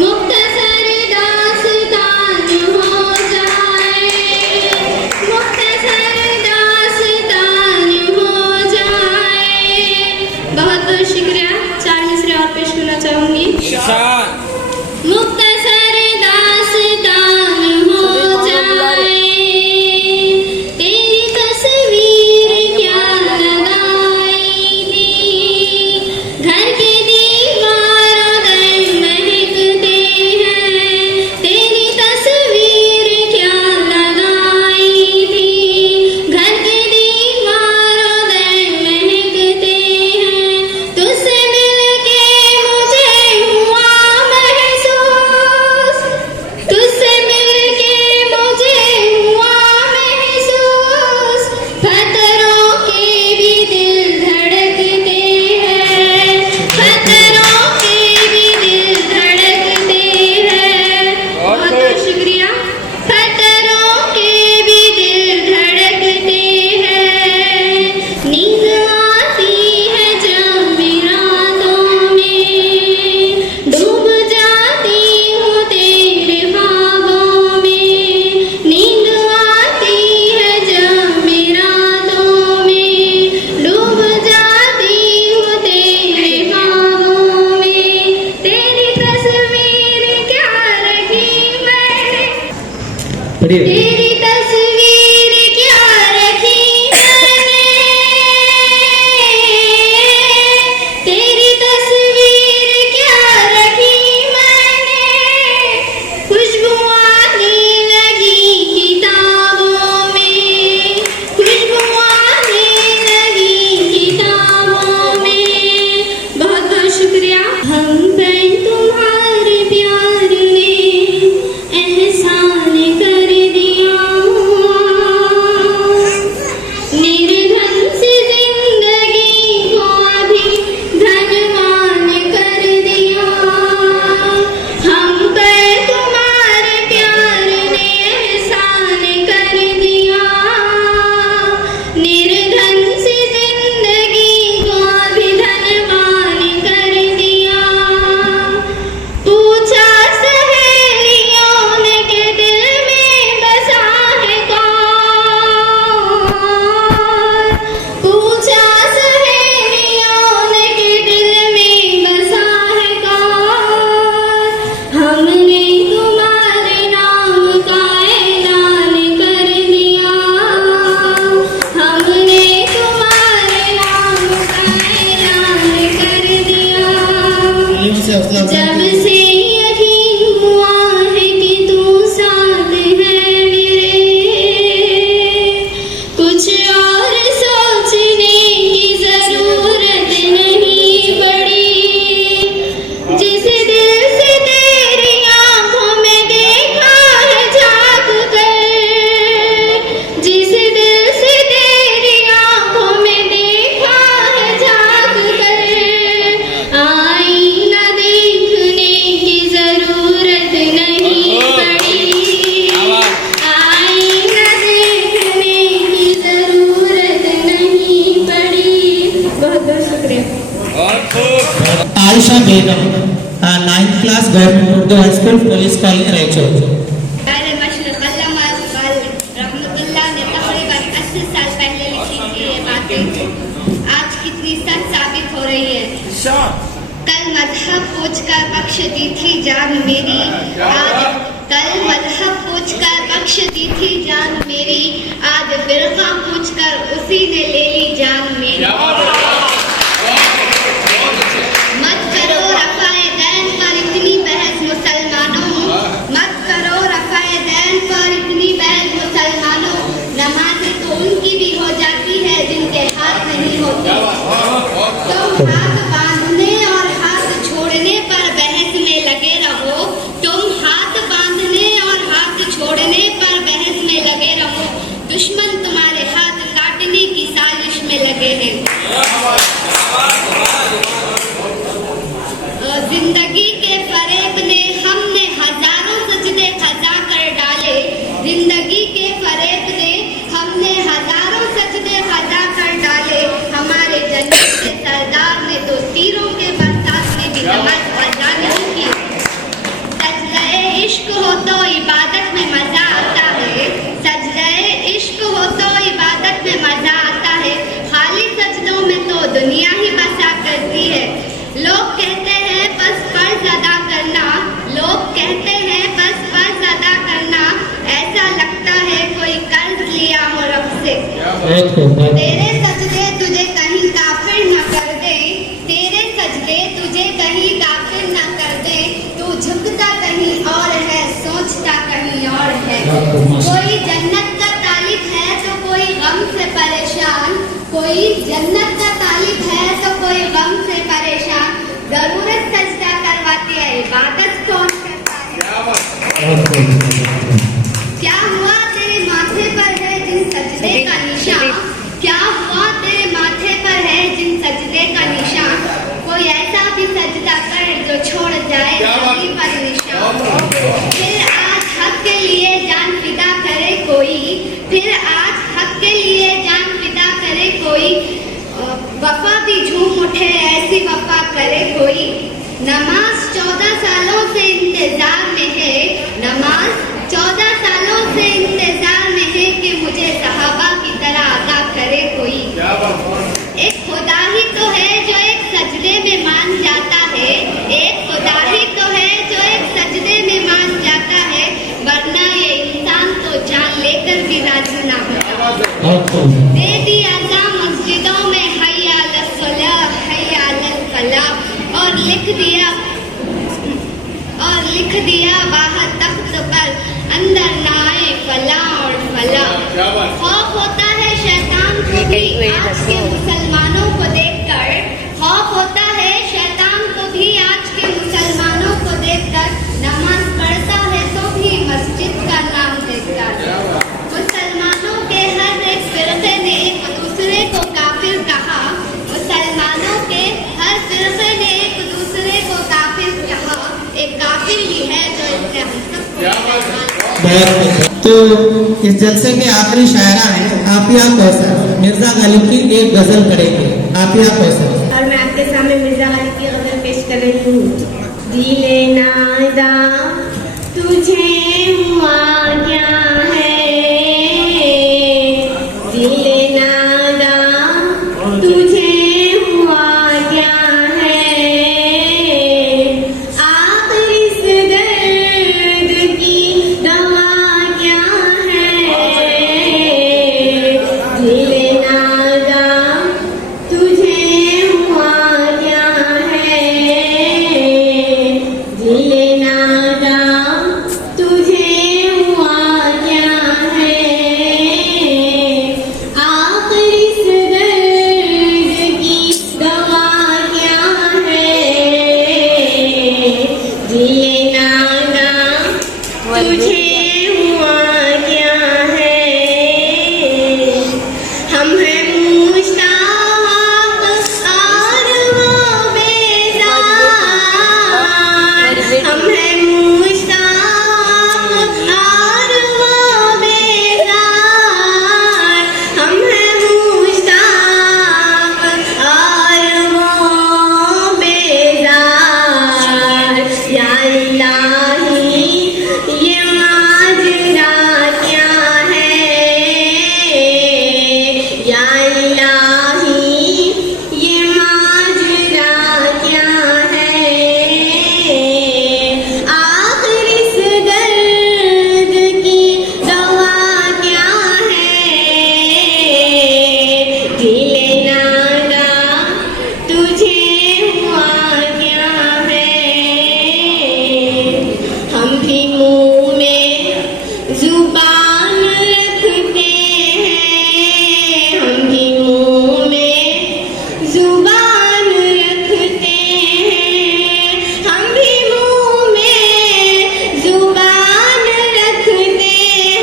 मुख्तसर दास्तान हो जाए मुख्तसर दास्तान हो जाए बहुत बहुत शुक्रिया 4 मिसरे और पेश करना चाहूंगी मुख्तसर दास्तान हो जाए तेरी तस्वीर क्या लगाई थी घर के दीवारों दर महकते हैं तेरी तस्वीर क्या लगाई थी घर के दीवारों दर महकते हैं तुझसे मिलके मुझे हुआ महसूस तुझसे मिलके मुझे हुआ महसूस खतरों के भी दिल धड़कते हैं खतरों के भी दिल धड़कते हैं बहुत बहुत शुक्रिया खतरों के भी दिल धड़कते हैं नींद आती है जब रातों में डूब जाती हूँ तेरे ख्वाबों में नींद आती है जब रातों में डूब जाती हूँ तेरे ख्वाबों में तेरी तस्वीर क्या रखी मैंने पढ़िए तेरी तस्वीर क्या रखी मैंने तेरी तस्वीर क्या रखी मैंने खुशबू आने लगी किताबों में खुशबू आने लगी किताबों में बहुत बहुत शुक्रिया हम पे तुम्हारे प्यार ने एहसान कर दिया class government Urdu high school police colony Raichur. रहमतुल्लाह ने तकरीबन 80 साल पहले लिखी थी ये बातें आज कितनी सच साबित हो रही है। कल मजहब पूछकर बख्श दी थी जान मेरी, आज कल मजहब पूछकर बख्श दी थी जान मेरी, आज फिरका पूछकर उसी ने ले ली जान मेरी। मत करो रफ़ाए दैन पर इतनी बहस मुसलमानों, मत करो रफ़ाए दैन पर इतनी बहस मुसलमानों, नमाज़ें तो उनकी भी हो जाती है जिनके हाथ नहीं होते। तुम हाथ बांधने और हाथ छोड़ने पर बहस में लगे रहो, तुम हाथ बांधने और हाथ छोड़ने पर बहस में लगे रहो, दुश्मन तुम्हारे हाथ काटने की साजिश में लगे हैं। जिंदगी के फरेब ने हमने हजारों सजदे खजा कर डाले, जिंदगी के फरेब ने हमने हजारों सजदे खजा कर डाले, हमारे जन्नत के सरदार ने तो तीरों के बरसात में भी नमाज अदा नहीं की। सजदे इश्क हो तो इबादत में मजा आता है, सजदे इश्क हो तो इबादत में मजा आता है, खाली सजदों में तो दुनिया ही बसा करती है। लोग कहते हैं बस फर्ज अदा करना, लोग कहते हैं बस फर्ज अदा करना, ऐसा लगता है कोई कर्ज लिया हो रब से। तेरे सजदे तुझे कहीं काफिर न कर दे, तेरे सजदे तुझे कहीं काफिर न कर दे, तू झुकता कहीं और है सोचता कहीं और है। कोई जन्नत का तालिब है तो कोई गम से परेशान, कोई जन्नत का तालिब है तो कोई गम से परेशान, जरूरत सजदा करवाती है इबादत कौन करता है। क्या हुआ तेरे माथे पर है जिन सजदे का निशान, क्या हुआ तेरे माथे पर है जिन सजदे का निशान, कोई ऐसा भी सजदा कर जो छोड़ जाए जमीन पर निशान। फिर आज हक के लिए जान फिदा करे कोई, फिर आज हक के लिए जान फिदा करे कोई, वफा भी झूम उठे ऐसी वफा करे कोई। नमाज 14 सालों से इंतजार में है, नमाज 14 सालों से इंतजार में है कि मुझे सहाबा की तरह अदा करे कोई। एक खुदा ही तो है जो एक सजदे में मान जाता है, एक खुदा ही तो है जो एक सजदे में मान जाता है, वरना ये इंसान तो जान लेकर भी राजी ना होता। दे दिया जा मस्जिदों में हय्या अलस सलाह हय्या अलल फलाह, और लिख दिया बाहर तख्त पर अंदर ना आए फलाह और फलाह। खौफ होता है शैतान को भी आज के मुसलमानों को देखकर, खौफ होता है शैतान को भी आज के मुसलमानों को देखकर, नमाज पढ़ता है तो भी मस्जिद का नाम देखकर। मुसलमानों के हर एक फिरके ने एक दूसरे को काफिर कहा, मुसलमानों के हर फिरके ने एक दूसरे को काफिर कहा, एक काफिर ही है जो इसने हम सबको। तो इस जलसे के आखिरी शायरा है आफिया कौसर, मिर्जा गालिब की एक गजल करेंगे आफिया कौसर। और मैं आपके सामने मिर्जा गालिब की गजल पेश कर रही हूँ। दिले नादा तुझे हुआ क्या है, दिले नादा तुझे हुआ क्या है, आखिर इस दर्द की दवा क्या है, दिले नादा तुझे हुआ क्या है, दिले नादा तुझे हुआ क्या है, आखिर इस दर्द की दवा क्या है, दिले नादा तुझे हुआ क्या है। हम हैं मुश्ताक और वो बेजार, हम हैं मुश्ताक और वो बेजार, हम हैं मुश्ताक और वो बेजार, या इलाही ये माजरा क्या है, या इलाही ये माजरा क्या है, आखिर इस दर्द की दवा क्या है, दिल नादा तुझे हुआ क्या है, हम भी मुंह में जुबान रखते हैं, हम भी मुंह में जुबान रखते हैं, हम भी मुंह में जुबान रखते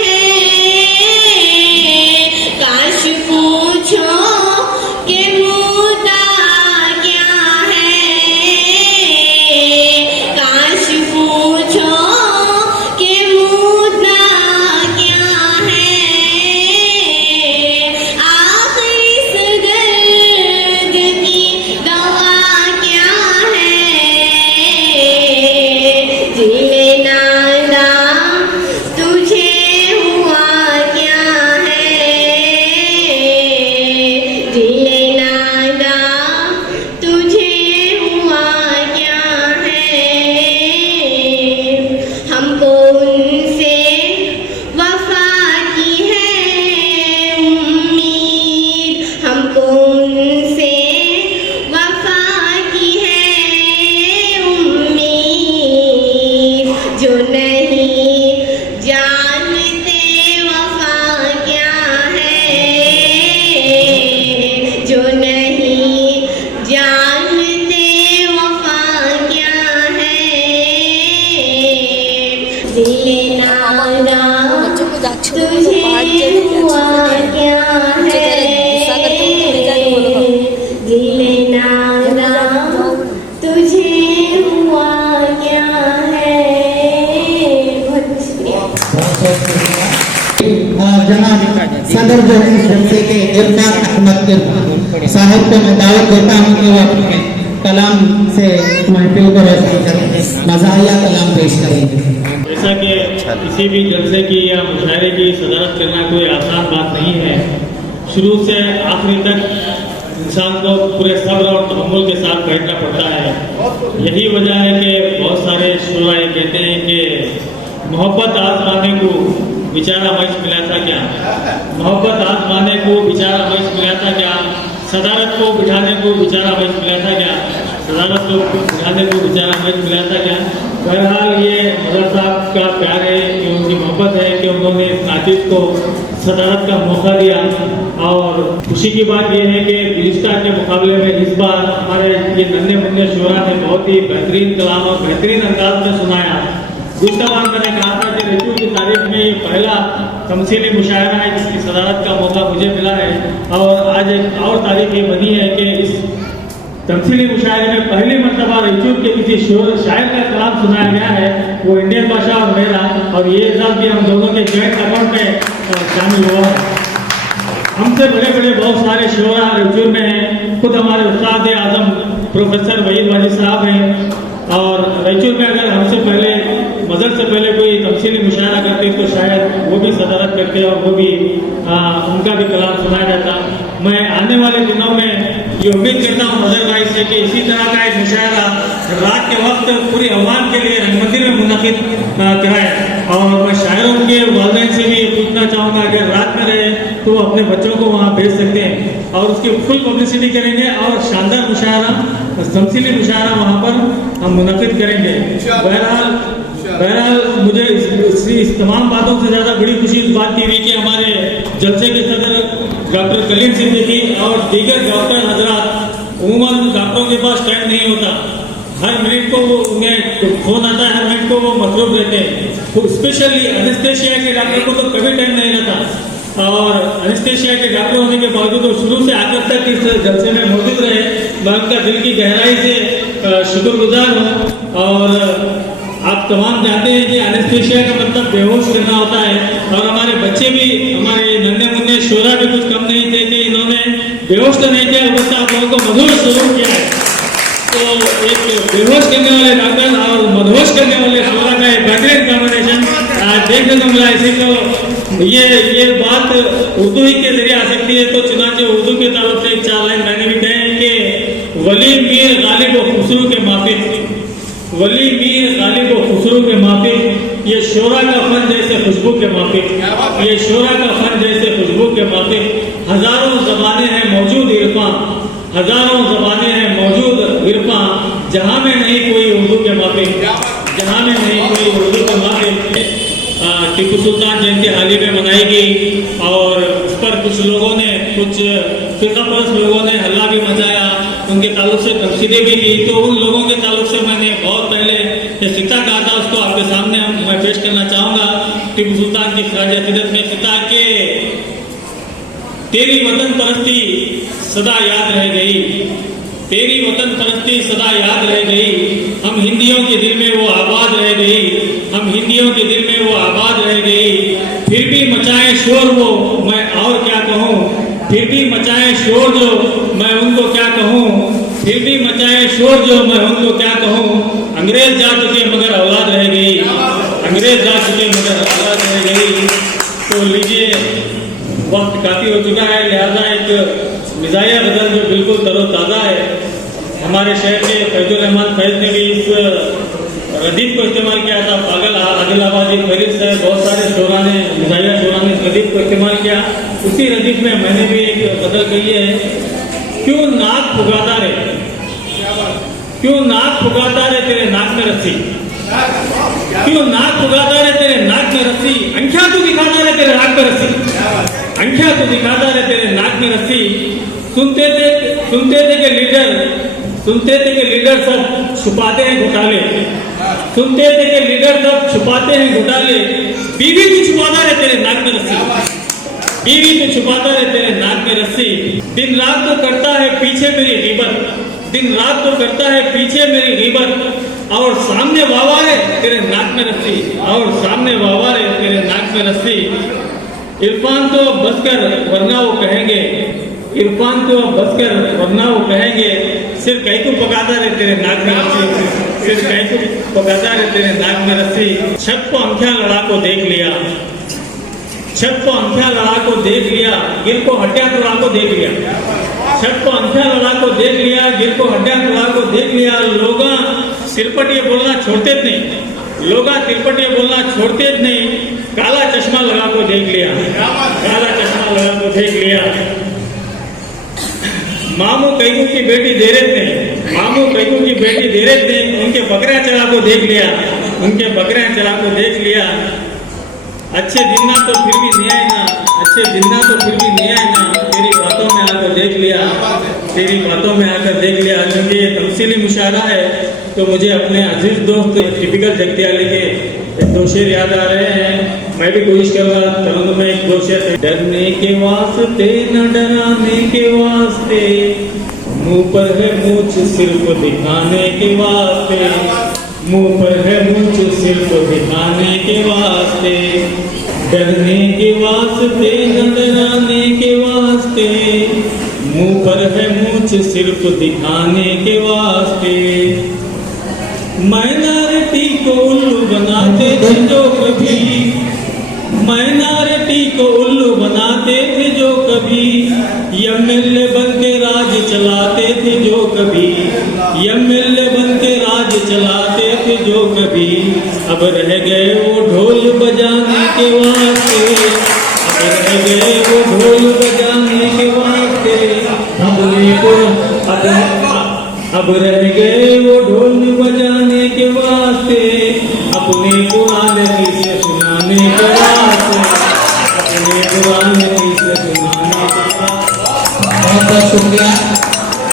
हैं, काश पूछो कि मुद्दा क्या है, काश पूछो कि मुद्दा क्या है, आखिर इस दर्द की दवा क्या है, दिल नादा तुझे हुआ क्या है, दिल नादा तुझे हुआ क्या है, हमको उनसे वफा की है उम्मीद, हमको उनसे वफा की है उम्मीद, जो नहीं जानते वफा क्या है, जो नहीं जानते वफा क्या है, दिल नादा बच्चों को जाके छोड़ो, तुझे बाहर चले जाओ। हुआ क्या है, गुस्सा करते हुए ले जाके बोलो। दिल नादा तुझे हुआ क्या है। बहुत शुक्रिया। जनाब सदर जो है इस जलसे के इरफान अहमद साहब को मैं दावत देता हूँ कि वो अपने कलाम से महफिल को रोशन करें, मज़ाहिया कलाम पेश करेंगे। जैसा कि किसी भी जलसे की या मुशायरे की सदारत करना कोई आसान बात नहीं है। शुरू से आखिरी तक इंसान को पूरे सब्र और तहम्मुल के साथ बैठना पड़ता है। यही वजह है कि बहुत सारे शुरा ये कहते हैं कि मोहब्बत आजमाने को बेचारा मंच मिला था क्या, मोहब्बत आजमाने को बेचारा मंच मिला था क्या, सदारत को बिठाने को बेचारा मंच मिला था क्या, सदारत को बिठाने को बेचारा मंच मिला था क्या। बहरहाल ये मदर साहब का प्यार है, कि उनकी मोहब्बत है कि उन्होंने नातिब को सदारत का मौका दिया। और खुशी की बात यह है कि गुज़िश्ता के मुकाबले में इस बार हमारे ये नन्हे मुन्ने शुरा ने बहुत ही बेहतरीन कलाम और बेहतरीन अंदाज में सुनाया। गुज़िश्ता बार मैंने कहा था कि रजू की तारीख में ये पहला तमसीली मुशायरा है जिसकी सदारत का मौका मुझे मिला है, और आज एक और तारीख ये बनी है कि इस तमसीली मुशायरे में पहली मरतबा रजू के किसी शायर का कलाम सुनाया गया है, वो इंडियन भाषा और मेरा, और ये एजाज़ भी हम दोनों के जॉइंट अकाउंट में शामिल हुआ है। हमसे बड़े बड़े बहुत सारे शोरा रजू में हैं, खुद हमारे उस्ताद आज़म प्रोफेसर वहीद वाजिद साहब हैं, और रजू में अगर हमसे पहले मज़र से पहले कोई तमसीली मुशायरा करते तो शायद वो भी सदारत करते और वो भी उनका भी कलाम सुनाया जाता। मैं आने वाले दिनों में ये उम्मीद करता हूँ मज़र भाई से कि इसी तरह का एक मुशायरा रात के वक्त पूरी अवाम के लिए रंग मंदिर में मुनक़िद कराए। और मैं शायरों के वालिदैन से भी ये पूछना चाहूँगा कि रात में रहे तो अपने बच्चों को वहाँ भेज सकते हैं और उसकी फुल पब्लिसिटी करेंगे और शानदार मुशायरा तमसीली मुशायरा वहाँ पर हम मुनक़िद करेंगे। बहरहाल मुझे इस तमाम बातों से ज़्यादा बड़ी खुशी इस बात की हुई कि हमारे जलसे के सदर डॉक्टर कलीम सिद्दीकी और दीगर डॉक्टर हजरात, उमूमन डॉक्टरों के पास टाइम नहीं होता, हर मिनट को वो उन्हें फोन आता है, हर मिनट को वो मसरूफ रहते हैं। स्पेशली एनेस्थेशिया के डॉक्टर को तो कभी टाइम नहीं रहता, और एनेस्थेशिया के डॉक्टर होने के बावजूद वो शुरू से आकर तक इस जलसे में मौजूद रहे। मैं उनका दिल की गहराई से शुक्रगुजार हूँ। और आप तमाम जानते हैं कि एनेस्थेशिया का मतलब बेहोश करना होता है, और हमारे बच्चे भी, हमारे नन्हे मुन्ने शोरा भी कुछ कम नहीं थे कि इन्होंने बेहोश तो नहीं किया, अलबत्ता आप लोगों को मधुर जरूर किया है। तो एक बेहोश करने वाले डॉक्टर और मदहोश करने वाले शोरा का एक बेहतरीन कॉम्बिनेशन देखने को मिला। इसी को ये बात उर्दू ही के जरिए आ सकती है, तो चुनाचे उर्दू के ताल्लुक से एक 4 लाइन मैंने भी कहे हैं कि वली मीर गालिब व खुसरू के माफिक, वली मीर गालिब व खुसरू के माफिक, ये शोरा का फन जैसे खुशबू के माफिक, ये शोरा का फन जैसे खुशबू के माफिक। हजारों ज़बानें हैं मौजूद इरफान, हजारों ज़बानें हैं मौजूद इरफान, जहाँ में नहीं कोई उर्दू के माफिक, जहाँ में नहीं कोई उर्दू के माफिक। टीपू सुल्तान जयंती हाल ही में मनाई गई और इस पर कुछ लोगों ने, कुछ फिरकापरस्त लोगों ने हल्ला भी मचाया, उनके ताल्लुक से तमसीदें भी की। तो उन लोगों के ताल्लुक से मैंने बहुत पहले एक खिता कहा था, उसको आपके सामने मैं पेश करना चाहूँगा। टीपू सुल्तान की खराज अकीदत में खिता के तेरी वतन परस्ती सदा याद रह गई, तेरी वतन परस्ती सदा याद रह गई, हम हिंदियों के दिल में वो आबाद रह गई, हम हिंदियों के दिल में वो आबाद रह गई। फिर भी मचाए शोर वो मैं और क्या कहूँ, फिर भी मचाए शोर जो मैं उनको क्या कहूँ, फिर भी मचाए शोर जो मैं उनको क्या कहूँ। अंग्रेज जा चुके मगर औलाद रह गई, अंग्रेज जा चुके मगर औलाद रह गई। तो लीजिए, वक्त काफ़ी हो चुका है, लिहाजा एक मिजाया गज़ल जो बिल्कुल तरोताज़ा है, हमारे शहर के फैजुर रहमान फैज ने भी इस रदीफ को इस्तेमाल किया था। पागल आदिलाबादी फरीद साहब, बहुत सारे शोरा ने, मिजाया शोरा ने इस रदीफ को इस्तेमाल किया। उसी रदीफ में मैंने भी एक गज़ल कही है, क्यों नाक फुगाता रहे, क्यों नाक फुगाता रहे तेरे नाक में रस्सी, क्यों नाक फुगाता रहे तेरे नाक में रस्सी, अंख्या तो दिखाता रहे तेरे नाक में रस्सी, अंख्या तो दिखाता रहे तेरे नाक में रस्सी। सुनते थे कि लीडर सब छुपाते हैं घोटाले, सुनते थे कि लीडर सब छुपाते हैं घोटाले। बीवी तो छुपाता रहे तेरे नाक में रस्सी, बीवी तो छुपाता रहे तेरे नाक में रस्सी। दिन रात तो करता है पीछे मेरी गीबत, दिन रात तो करता है पीछे मेरी गीबत, और सामने वावा है तेरे नाक में रस्सी, और सामने वावा है तेरे नाक में रस्सी। इरफान तो बस कर वरना वो कहेंगे, इरफान तो बस कर वरना वो कहेंगे, सिर कहीं को पकाता रहे तेरे नाक में रस्सी, सिर कहीं को पकाता रहे तेरे नाक में रस्सी। छत को अंख्या लड़ा को देख लिया, छत को अंख्या लड़ा को देख लिया, गिर को हड्डियां तोड़ा को देख लिया, छत को अंख्या लड़ा को देख लिया, गिर को हड्डियां तोड़ा को देख लिया। लोगा सिरपट ये बोलना छोड़ते नहीं, लोगा तिरपट ये बोलना छोड़ते नहीं, काला चश्मा लगा को देख लिया, काला चश्मा लगा को देख लिया। मामू कैगू की बेटी दे रहे थे, मामू कैगू की बेटी दे रहे थे, उनके बकरियां चला को देख लिया, उनके बकरियां चला को देख लिया। अच्छे दिन ना तो फिर भी नहीं आए ना, अच्छे दिन ना तो फिर भी नहीं आए ना, तेरी बातों में आकर देख लिया, तेरी बातों में आकर देख लिया। क्योंकि ये तमसीली मुशायरा है, तो मुझे अपने अजीज दोस्त टिपिकल जगतियाली के 2 शेर याद आ रहे हैं। मैं भी कोशिश करूँगा तरंग में एक 2 शेर। डरने के वास्ते न डराने के वास्ते, मुंह पर है मूछ सिर्फ दिखाने के वास्ते, मुंह पर है मूछ सिर्फ दिखाने के वास्ते। डरने के वास्ते न डराने के वास्ते, मुंह पर है मूछ सिर्फ दिखाने के वास्ते। माइनॉरिटी को उल्लू बनाते थे जो कभी, माइनॉरिटी को उल्लू बनाते थे जो कभी, एमएलए बन के राज चलाते थे जो कभी, एमएलए बन के राज चलाते थे जो कभी। अब रह गए वो ढोल बजाने के वास्ते, अब रह गए वो ढोल बजाने के वास्ते। अब रह गए वो ढोल बजाने के वास्ते, अपने पुराने किस्से सुनाने के वास्ते, अपने पुराने किस्से सुनाने के वास्ते। बहुत बहुत शुक्रिया।